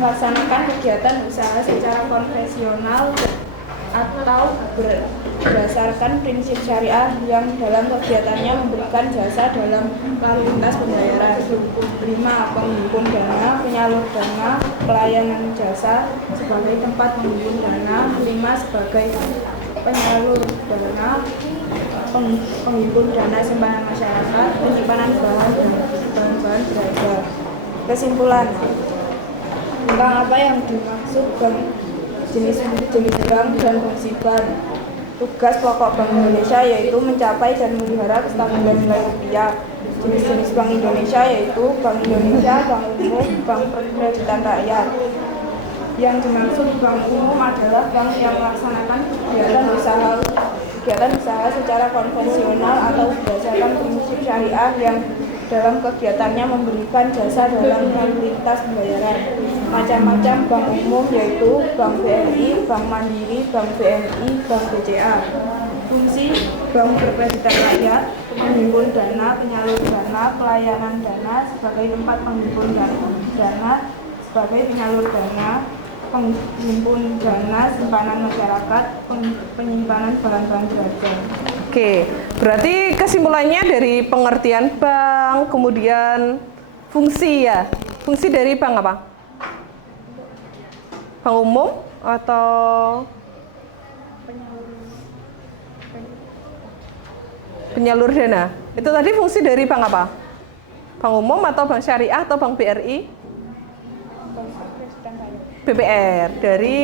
melaksanakan kegiatan usaha secara konvensional atau berdasarkan prinsip syariah yang dalam kegiatannya memberikan jasa dalam lalu lintas pembayaran. 5. Penghimpun dana, penyalur dana, pelayanan jasa sebagai tempat menghimpun dana. 5. Sebagai penyalur dana, penghimpun dana simpanan masyarakat, penyimpanan bahan-bahan berharga. Kesimpulan, tentang apa yang dimaksud bank, jenis bank dan fungsi bank. Tugas pokok Bank Indonesia yaitu mencapai dan memelihara kestabilan nilai rupiah. Jenis-jenis Bank Indonesia yaitu Bank Indonesia, Bank Umum, Bank Perkreditan Rakyat. Yang dimaksud bank umum adalah bank yang melaksanakan kegiatan usaha secara konvensional atau berdasarkan prinsip syariah yang dalam kegiatannya memberikan jasa dalam lalu lintas pembayaran. Macam-macam bank umum yaitu Bank BRI, Bank Mandiri, Bank BNI, Bank BCA. Fungsi Bank Perkreditan Rakyat, menghimpun dana, penyalur dana, pelayanan dana sebagai tempat menghimpun dana, sebagai penyalur dana, penghimpun dana, simpanan masyarakat, penyimpanan bahan-bahan berharga. Oke, berarti kesimpulannya dari pengertian bank, kemudian fungsi ya. Fungsi dari bank apa? Bank umum atau Penyalur dana. Itu tadi fungsi dari bank apa? Bank umum atau bank syariah atau bank BRI? BPR. Dari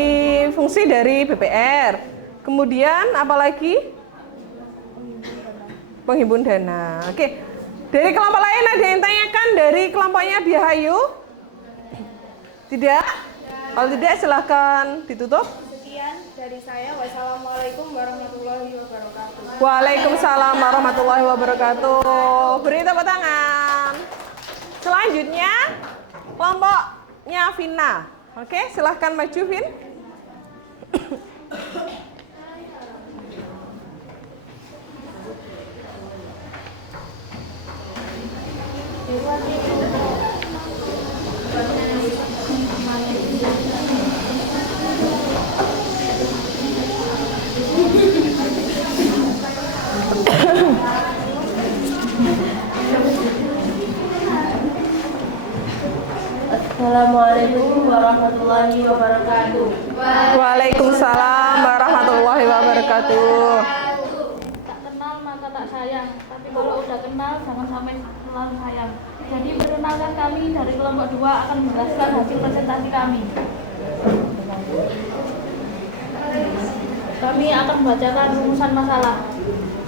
fungsi dari BPR. Kemudian apa lagi? Penghimpun dana. Oke. Dari kelompok lain ada yang tanyakan dari kelompoknya Diahayu? Tidak? Kalau tidak silahkan ditutup. Sekian dari saya. Wassalamualaikum warahmatullahi wabarakatuh. Waalaikumsalam warahmatullahi wabarakatuh. Beri tepuk tangan. Selanjutnya kelompoknya Vina. Oke, silahkan maju Vin. Assalamualaikum warahmatullahi wabarakatuh. Waalaikumsalam warahmatullahi wabarakatuh. Tak kenal maka tak sayang, tapi kalau udah kenal jangan sampai selalu sayang. Jadi perkenalkan kami dari kelompok 2 akan menjelaskan hasil presentasi kami. Kami akan membacakan rumusan masalah.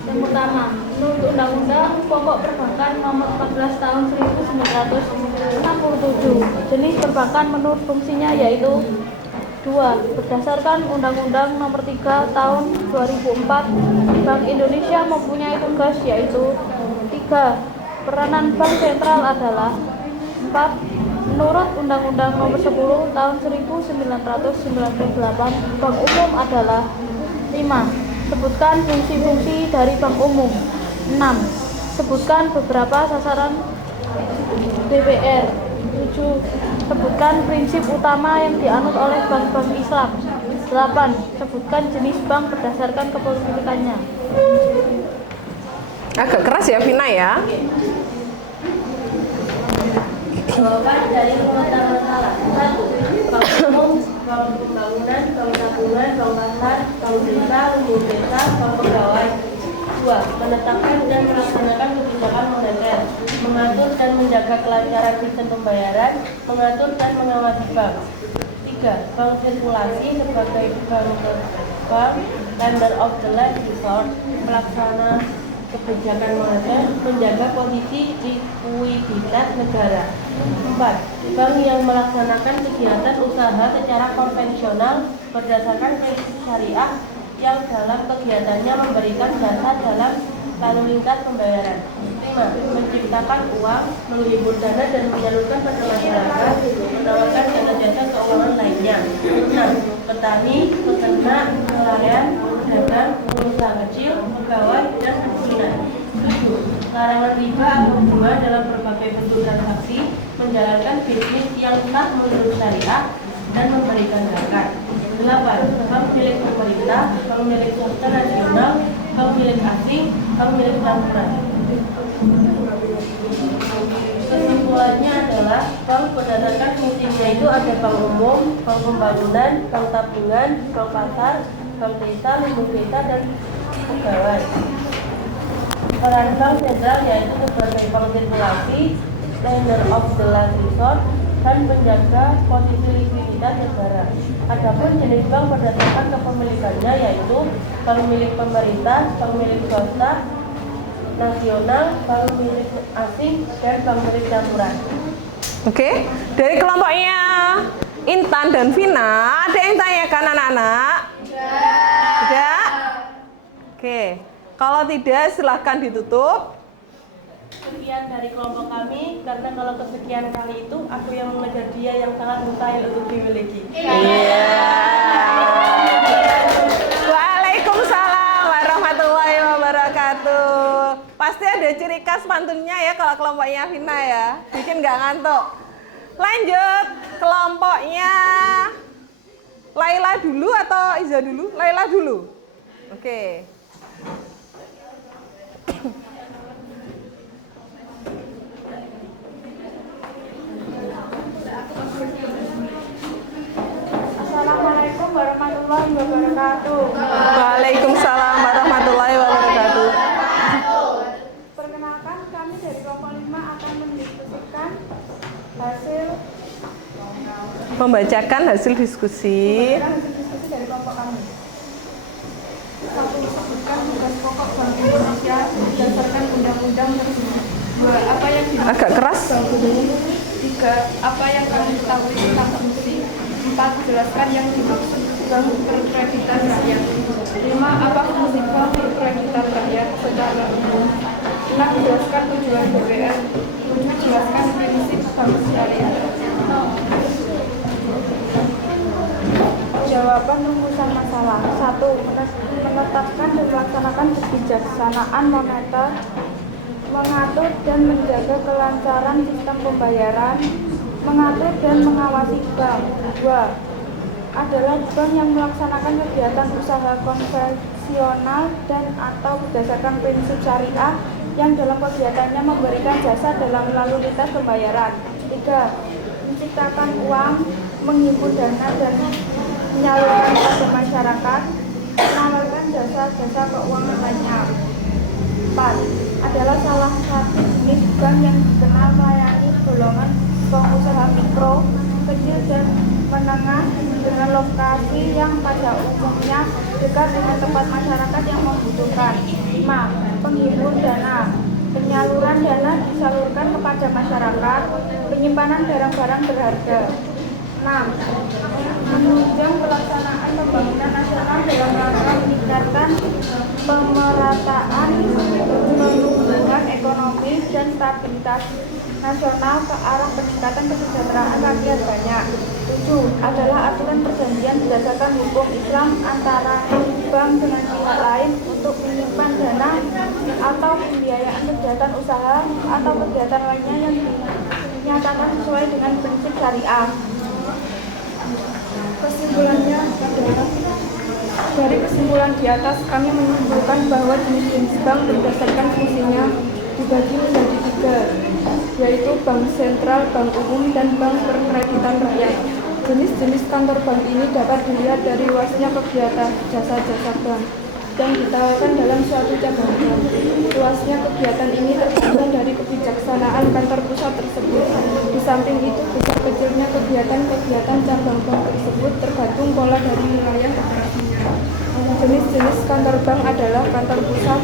Yang pertama, menurut Undang-Undang Pokok Perbankan Nomor 14 Tahun 1967, jenis perbankan menurut fungsinya yaitu 2. Berdasarkan Undang-Undang Nomor 3 Tahun 2004, Bank Indonesia mempunyai tugas yaitu 3. Peranan bank sentral adalah 4. Menurut Undang-Undang Nomor 10 Tahun 1998, bank umum adalah 5. Sebutkan fungsi-fungsi dari bank umum. 6. Sebutkan beberapa sasaran BPR. 7. Sebutkan prinsip utama yang dianut oleh bank-bank Islam. 8. Sebutkan jenis bank berdasarkan kepemilikannya. Agak keras ya Vina ya. Jawaban dari rumusan masalah. 1. Bank umum, bank pembangunan, bank tabungan, bank pasar, bank desa, umum desa, bank pegawai. 2. Menetapkan dan melaksanakan kebijakan moneter, mengatur dan menjaga kelancaran sistem pembayaran, mengatur dan mengawasi bank. 3. Bank sirkulasi sebagai bank lender of the last resort, pelaksana kebijakan moneter, menjaga posisi likuiditas negara. 4. Bank yang melaksanakan kegiatan usaha secara konvensional berdasarkan prinsip syariah yang dalam kegiatannya memberikan jasa dalam lalu lintas pembayaran. 5. Menciptakan uang, menghimpun dana dan menyalurkan pada masyarakat, menawarkan jasa-jasa keuangan lainnya. 6. Petani, peternak, nelayan, pedagang, pengusaha kecil, pegawai, dan pensiunan. 7. Larangan riba atau bunga dalam berbagai bentuk transaksi, menjalankan bisnis yang sah menurut syariah, dan memberikan zakat. 8. Bank milik pemerintah, bank milik swasta nasional, bank milik asing, bank milik campuran. Kesimpulannya adalah bank berdasarkan fungsinya itu ada bank umum, bank pembangunan, bank tabungan, bank pasar, bank desa, lembaga desa, dan pegawai. Peran bank sentral yaitu sebagai bank sirkulasi, lender of the last resort, dan menjaga posisi likuiditas negara. Adapun jenis bank berdasarkan kepemilikannya yaitu bank milik pemerintah, bank milik swasta nasional, bank milik asing, dan bank milik campuran. Oke, dari kelompoknya Intan dan Vina, ada yang tanyakan anak-anak? Tidak? Oke, kalau tidak silahkan ditutup. Sekian dari kelompok kami, karena kalau kesekian kali itu aku yang mengejar dia yang sangat mustahil untuk dimiliki. Iya. Waalaikumsalam warahmatullahi wabarakatuh. Pasti ada ciri khas pantunnya ya kalau kelompoknya Vina ya, bikin nggak ngantuk. Lanjut, kelompoknya Laila dulu atau Iza dulu? Laila dulu. Oke. Assalamualaikum warahmatullahi wabarakatuh. Waalaikumsalam warahmatullahi wabarakatuh. Membacakan hasil diskusi. Hasil diskusi dari kelompok kami. 1. Sebutkan tugas pokok Bank Indonesia berdasarkan undang-undang tersebut. 2. Apa yang dimaksud Agak keras. Bank Indonesia? 3. Apa yang kamu ketahui tentang fungsi? 4. Jelaskan yang dimaksud Bank Perkreditan Rakyat. 5. Apa fungsi Bank Perkreditan Rakyat secara umum? 6. Jelaskan tujuan BPR. 7. Jelaskan prinsip bank syariah. Jawaban rumusan masalah. 1. Menetapkan dan melaksanakan kebijaksanaan moneter, mengatur dan menjaga kelancaran sistem pembayaran, mengatur dan mengawasi bank. 2. Adalah bank yang melaksanakan kegiatan usaha konvensional dan atau berdasarkan prinsip syariah yang dalam kegiatannya memberikan jasa dalam lalu lintas pembayaran. 3. Menciptakan uang, menghimpun dana dan menyalurkan kepada masyarakat, menawarkan jasa-jasa keuangan lainnya. 4. Adalah salah satu jenis bank yang dikenal melayani golongan pengusaha mikro, kecil dan menengah dengan lokasi yang pada umumnya dekat dengan tempat masyarakat yang membutuhkan. 5. Penghimpun dana. Penyaluran dana disalurkan kepada masyarakat, penyimpanan barang-barang berharga. 6. Menunjang pelaksanaan pembangunan nasional dalam rangka meningkatkan pemerataan pertumbuhan ekonomi dan stabilitas nasional ke arah peningkatan kesejahteraan rakyat banyak. 7. Adalah aturan perjanjian berdasarkan hukum Islam antara bank dengan pihak lain untuk menyimpan dana atau pembiayaan kegiatan usaha atau kegiatan lainnya yang dinyatakan sesuai dengan prinsip syariah. Kesimpulannya adalah dari kesimpulan di atas kami menyimpulkan bahwa jenis-jenis bank berdasarkan fungsinya dibagi menjadi 3, yaitu bank sentral, bank umum, dan bank perkreditan rakyat. Jenis-jenis kantor bank ini dapat dilihat dari luasnya kegiatan jasa-jasa bank yang ditawarkan dalam suatu cabang bank. Luasnya kegiatan ini tergantung dari kebijaksanaan kantor pusat tersebut. Di samping itu, besar kecilnya kegiatan-kegiatan cabang bank tersebut tergantung pola dari wilayah operasinya. Jenis-jenis kantor bank adalah kantor pusat,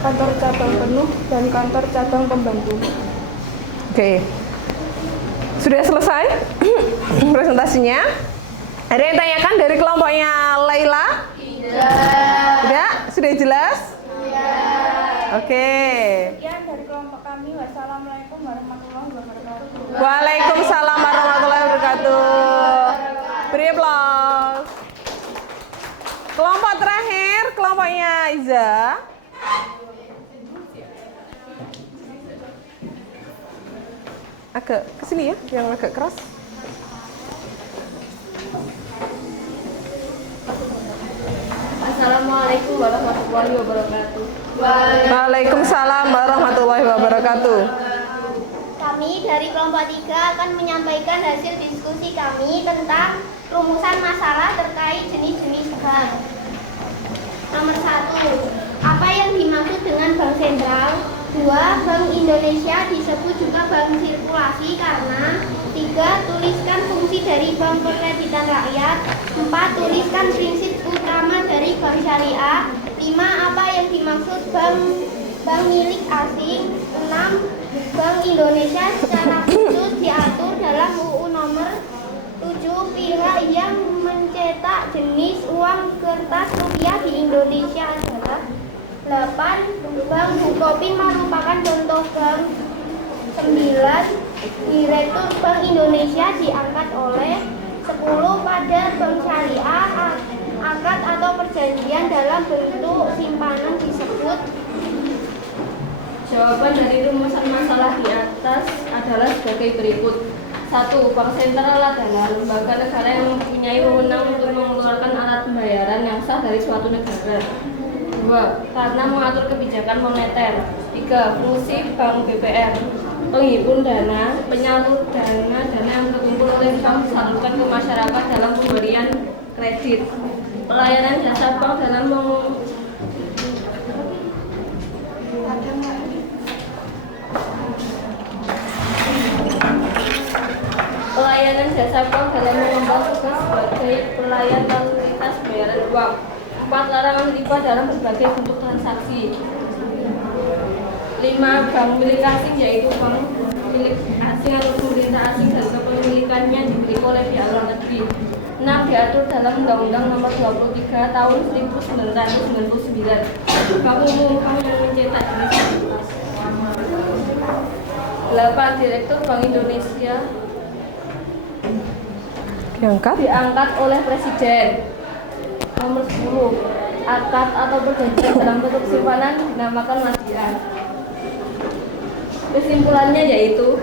kantor cabang penuh, dan kantor cabang pembantu. Oke. Sudah selesai presentasinya? Ada yang tanyakan dari kelompoknya Laila? Tidak. Sudah jelas? Oke. Sekian dari kelompok kami. Wassalamualaikum warahmatullahi wabarakatuh. Waalaikumsalam warahmatullahi wabarakatuh. Beri aplaus. Kelompok terakhir, kelompoknya Iza. Agak kesini ya, yang agak keras. Assalamualaikum warahmatullahi wabarakatuh. Waalaikumsalam warahmatullahi wabarakatuh. Kami dari kelompok 3 akan menyampaikan hasil diskusi kami tentang rumusan masalah terkait jenis-jenis bank. Nomor 1. Apa yang dimaksud dengan bank sentral? 2. Bank Indonesia disebut juga bank sirkulasi karena 3. Tuliskan fungsi dari bank perkreditan rakyat. 4. Tuliskan prinsip utama dari bank syariah. 5. Apa yang dimaksud bank milik asing. 6. Bank Indonesia secara khusus diatur dalam UU nomor 7. Pihak yang mencetak jenis uang kertas rupiah di Indonesia adalah 8. Bank Bukopin merupakan contoh bank. 9. Direktur Bank Indonesia diangkat oleh 10. Pada bank syariah akad atau perjanjian dalam bentuk simpanan disebut. Jawaban dari rumusan masalah di atas adalah sebagai berikut. 1. Bank sentral adalah lembaga negara yang mempunyai wewenang untuk mengeluarkan alat pembayaran yang sah dari suatu negara. 2. Karena mengatur kebijakan moneter. 3. Fungsi bank BPR, penghimpun dana, penyalur dana yang terkumpul oleh bank disalurkan ke masyarakat dalam pemberian kredit. Pelayanan jasa bank dalam pelayanan jasa bank dalam mengembang tugas sebagai pelayan lalu lintas bayaran uang. 4. Larangan riba dalam berbagai bentuk transaksi. 5. Bank milik asing, yaitu bank milik asing atau pemerintah asing dan kepemilikannya dimiliki oleh pihak luar negeri. 6. Diatur dalam Undang-Undang Nomor 23 Tahun 1999. Bank umum yang mencetak jenis 8. Direktur Bank Indonesia diangkat oleh Presiden. Nomor 10. Akad atau perjanjian dalam bentuk simpanan dinamakan wasiat. Kesimpulannya yaitu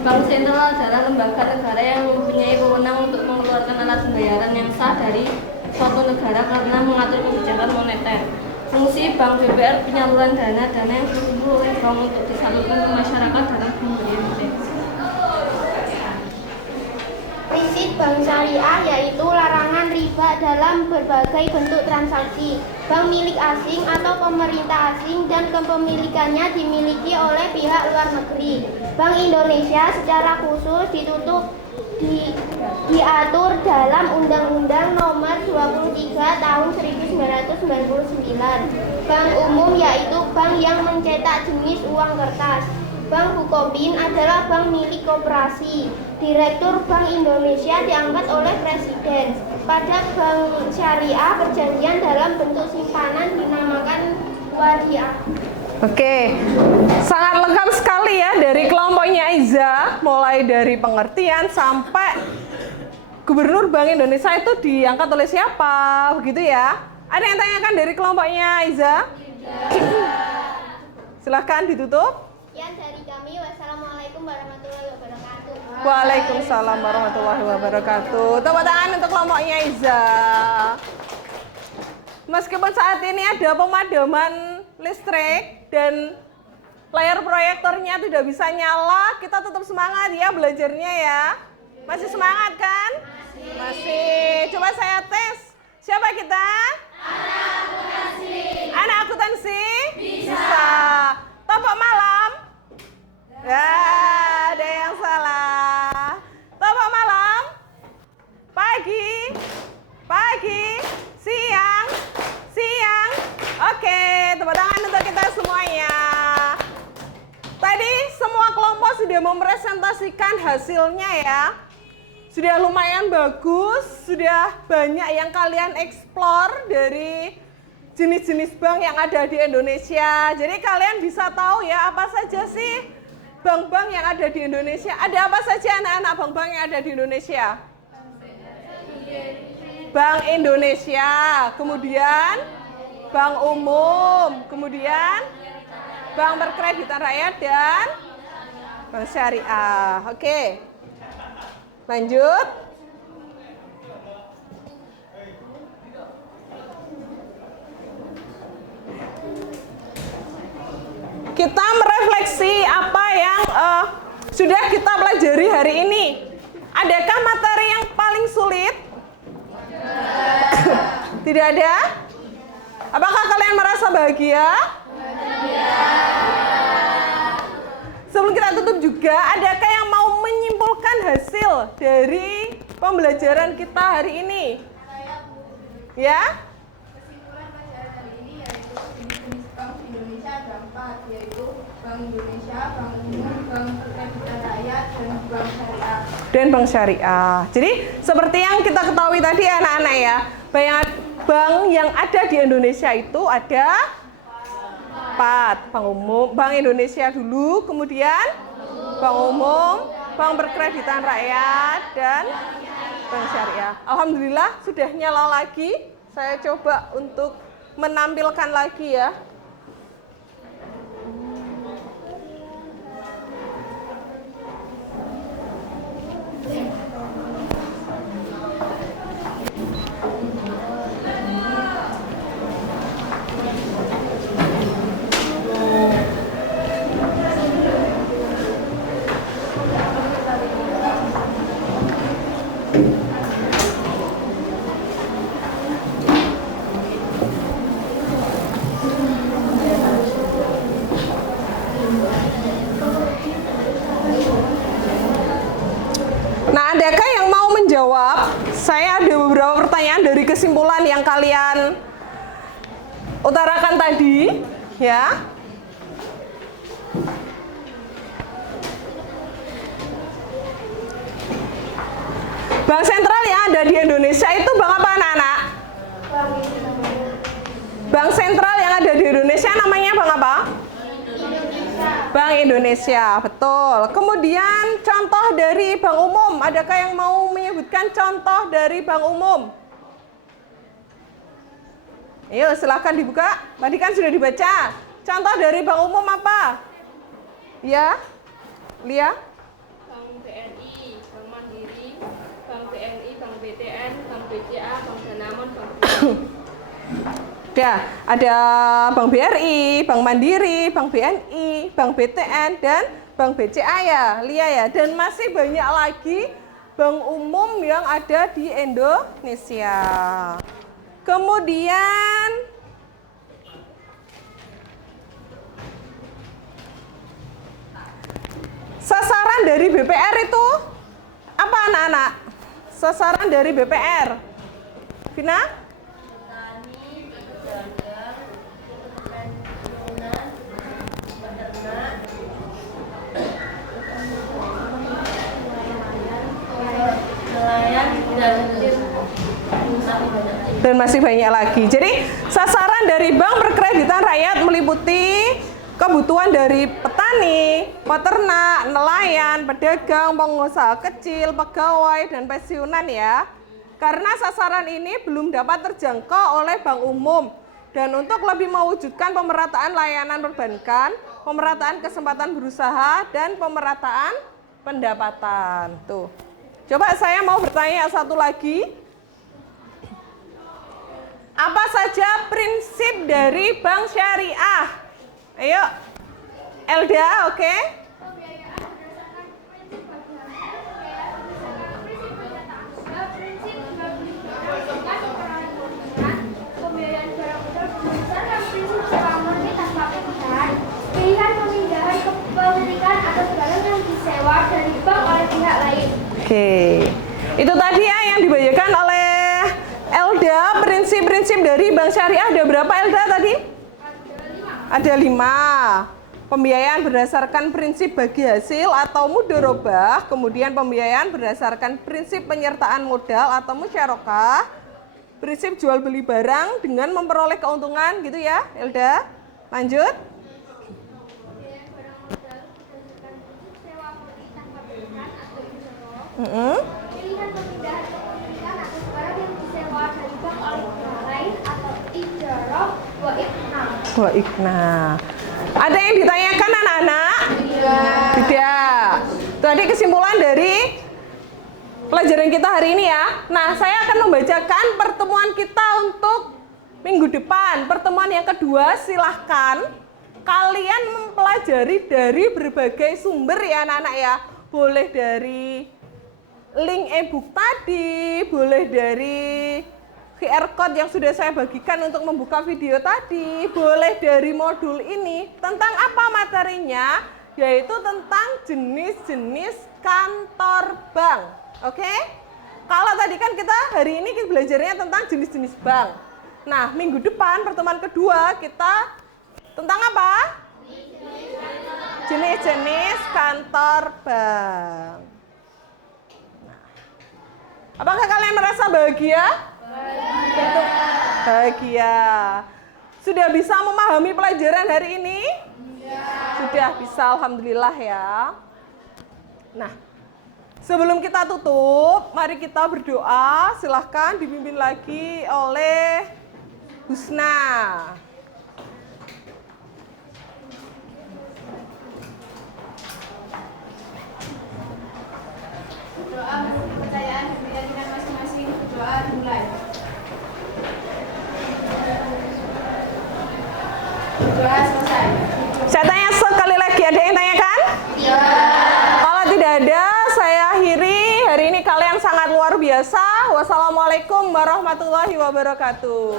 Bank Sentral adalah lembaga negara yang mempunyai wewenang untuk mengeluarkan alat pembayaran yang sah dari suatu negara karena mengatur kebijakan moneter. Fungsi Bank BPR penyaluran dana yang terkumpul oleh bank untuk disalurkan ke masyarakat dalam pemberian kredit. Prinsip bank syariah yaitu larangan riba dalam berbagai bentuk transaksi. Bank milik asing atau pemerintah asing dan kepemilikannya dimiliki oleh pihak luar negeri. Bank Indonesia secara khusus diatur dalam Undang-Undang Nomor 23 Tahun 1999. Bank umum yaitu bank yang mencetak jenis uang kertas. Bank Bukopin adalah bank milik koperasi. Direktur Bank Indonesia diangkat oleh Presiden. Pada bank syariah, perjanjian dalam bentuk simpanan dinamakan wadiah. Oke, sangat lengkap sekali ya dari kelompoknya Iza, mulai dari pengertian sampai Gubernur Bank Indonesia itu diangkat oleh siapa, begitu ya? Ada yang tanyakan dari kelompoknya Iza? Silahkan ditutup. Sekian dari kami. Wassalamualaikum warahmatullahi wabarakatuh. Waalaikumsalam warahmatullahi wabarakatuh. Tepuk tangan untuk kelompoknya Iza. Meskipun saat ini ada pemadaman listrik dan layar proyektornya tidak bisa nyala, kita tetap semangat ya belajarnya ya. Masih semangat kan? Masih. Coba saya tes. Siapa kita? Anak akuntansi. Bisa. Topok malam? Ya, ada yang salah. Topok malam? Pagi? Siang? Oke, tepuk tangan untuk kita semuanya. Tadi semua kelompok sudah mempresentasikan hasilnya ya. Sudah lumayan bagus, sudah banyak yang kalian explore dari jenis-jenis bank yang ada di Indonesia. Jadi kalian bisa tahu ya apa saja sih bank-bank yang ada di Indonesia. Ada apa saja anak-anak bank-bank yang ada di Indonesia? Bank Indonesia, kemudian Bank Umum, kemudian Bank Perkreditan Rakyat dan Bank Syariah. Oke, lanjut. Kita merefleksi apa yang sudah kita pelajari hari ini. Adakah materi yang paling sulit? Tidak ada? Apakah kalian merasa bahagia? Sebelum kita tutup juga, adakah yang mau menyimpulkan hasil dari pembelajaran kita hari ini? Ya? Kesimpulan pelajaran hari ini yaitu jenis bank di Indonesia ada 4, yaitu Bank Indonesia, Bank Umum, Bank Perkreditan Rakyat, dan Bank Syariah. Dan Bank Syariah. Jadi seperti yang kita ketahui tadi anak-anak ya, bank yang ada di Indonesia itu ada 4. Bank Umum, Bank Indonesia dulu, kemudian Bank Umum, Bank Perkreditan Rakyat, dan Bank Syariah. Alhamdulillah sudah nyala lagi. Saya coba untuk menampilkan lagi ya. jawab, saya ada beberapa pertanyaan dari kesimpulan yang kalian utarakan tadi, ya. Bank sentral yang ada di Indonesia itu bank apa anak-anak? Bank sentral yang ada di Indonesia namanya bank apa? Bank Indonesia, betul. Kemudian contoh dari bank umum, adakah yang mau menyebutkan contoh dari bank umum? Ayo silahkan dibuka, tadi kan sudah dibaca. Contoh dari bank umum apa? Ya, Lia? Bank BNI, Bank Mandiri, Bank BNI, Bank BTN, Bank BCA, Bank Danamon, Bank Ya, ada Bank BRI, Bank Mandiri, Bank BNI, Bank BTN, dan Bank BCA ya, Lia ya. Dan masih banyak lagi bank umum yang ada di Indonesia. Kemudian sasaran dari BPR itu apa anak-anak? Sasaran dari BPR. Vina? Dan masih banyak lagi. Jadi sasaran dari bank perkreditan rakyat meliputi kebutuhan dari petani, peternak, nelayan, pedagang, pengusaha kecil, pegawai, dan pensiunan ya. Karena sasaran ini belum dapat terjangkau oleh bank umum. Dan untuk lebih mewujudkan pemerataan layanan perbankan, pemerataan kesempatan berusaha, dan pemerataan pendapatan. Tuh. Coba saya mau bertanya satu lagi. Apa saja prinsip dari bank syariah? Ayo, Elda, oke? Pembiayaan barang modal berdasarkan prinsip sewa murni tanpa perusahaan, pilihan pemindahan kepemilikan atas barang yang disewa dari bank oleh pihak lain. Oke, itu tadi ya yang dibacakan oleh Elda, prinsip-prinsip dari bank syariah. Ada berapa Elda tadi? Ada 5. Pembiayaan berdasarkan prinsip bagi hasil atau mudharabah, kemudian pembiayaan berdasarkan prinsip penyertaan modal atau musyarakah, prinsip jual beli barang dengan memperoleh keuntungan gitu ya, Elda. Lanjut. Pembiayaan barang modal berdasarkan prinsip sewa murni tanpa perusahaan atau ijaro. Pilihan pemindahan kepemilikan atas barang yang disewa dari bank oleh pihak lain atau ijaro wa iqna. Wah, Ikna. Ada yang ditanyakan anak-anak? Iya. Tidak. Tadi kesimpulan dari pelajaran kita hari ini ya. Nah, saya akan membacakan pertemuan kita untuk minggu depan. Pertemuan yang kedua, silahkan kalian mempelajari dari berbagai sumber ya anak-anak ya. Boleh dari link e-book tadi, boleh dari QR code yang sudah saya bagikan untuk membuka video tadi, boleh dari modul ini. Tentang apa materinya? Yaitu tentang jenis-jenis kantor bank. Oke? Kalau tadi kan kita hari ini belajarnya tentang jenis-jenis bank. Nah, minggu depan pertemuan kedua kita tentang apa? Jenis-jenis kantor bank. Nah, apakah kalian merasa bahagia? Bahagia. Sudah bisa memahami pelajaran hari ini? Sudah bisa, alhamdulillah ya. Nah, sebelum kita tutup, mari kita berdoa. Silahkan dipimpin lagi oleh Husna. Doa kepercayaan dan keyakinan masing-masing. Doa dimulai. Doa selesai. Saya tanya sekali lagi, ada yang tanyakan? Iya. Kalau tidak ada, saya akhiri. Hari ini kalian sangat luar biasa. Wassalamualaikum warahmatullahi wabarakatuh.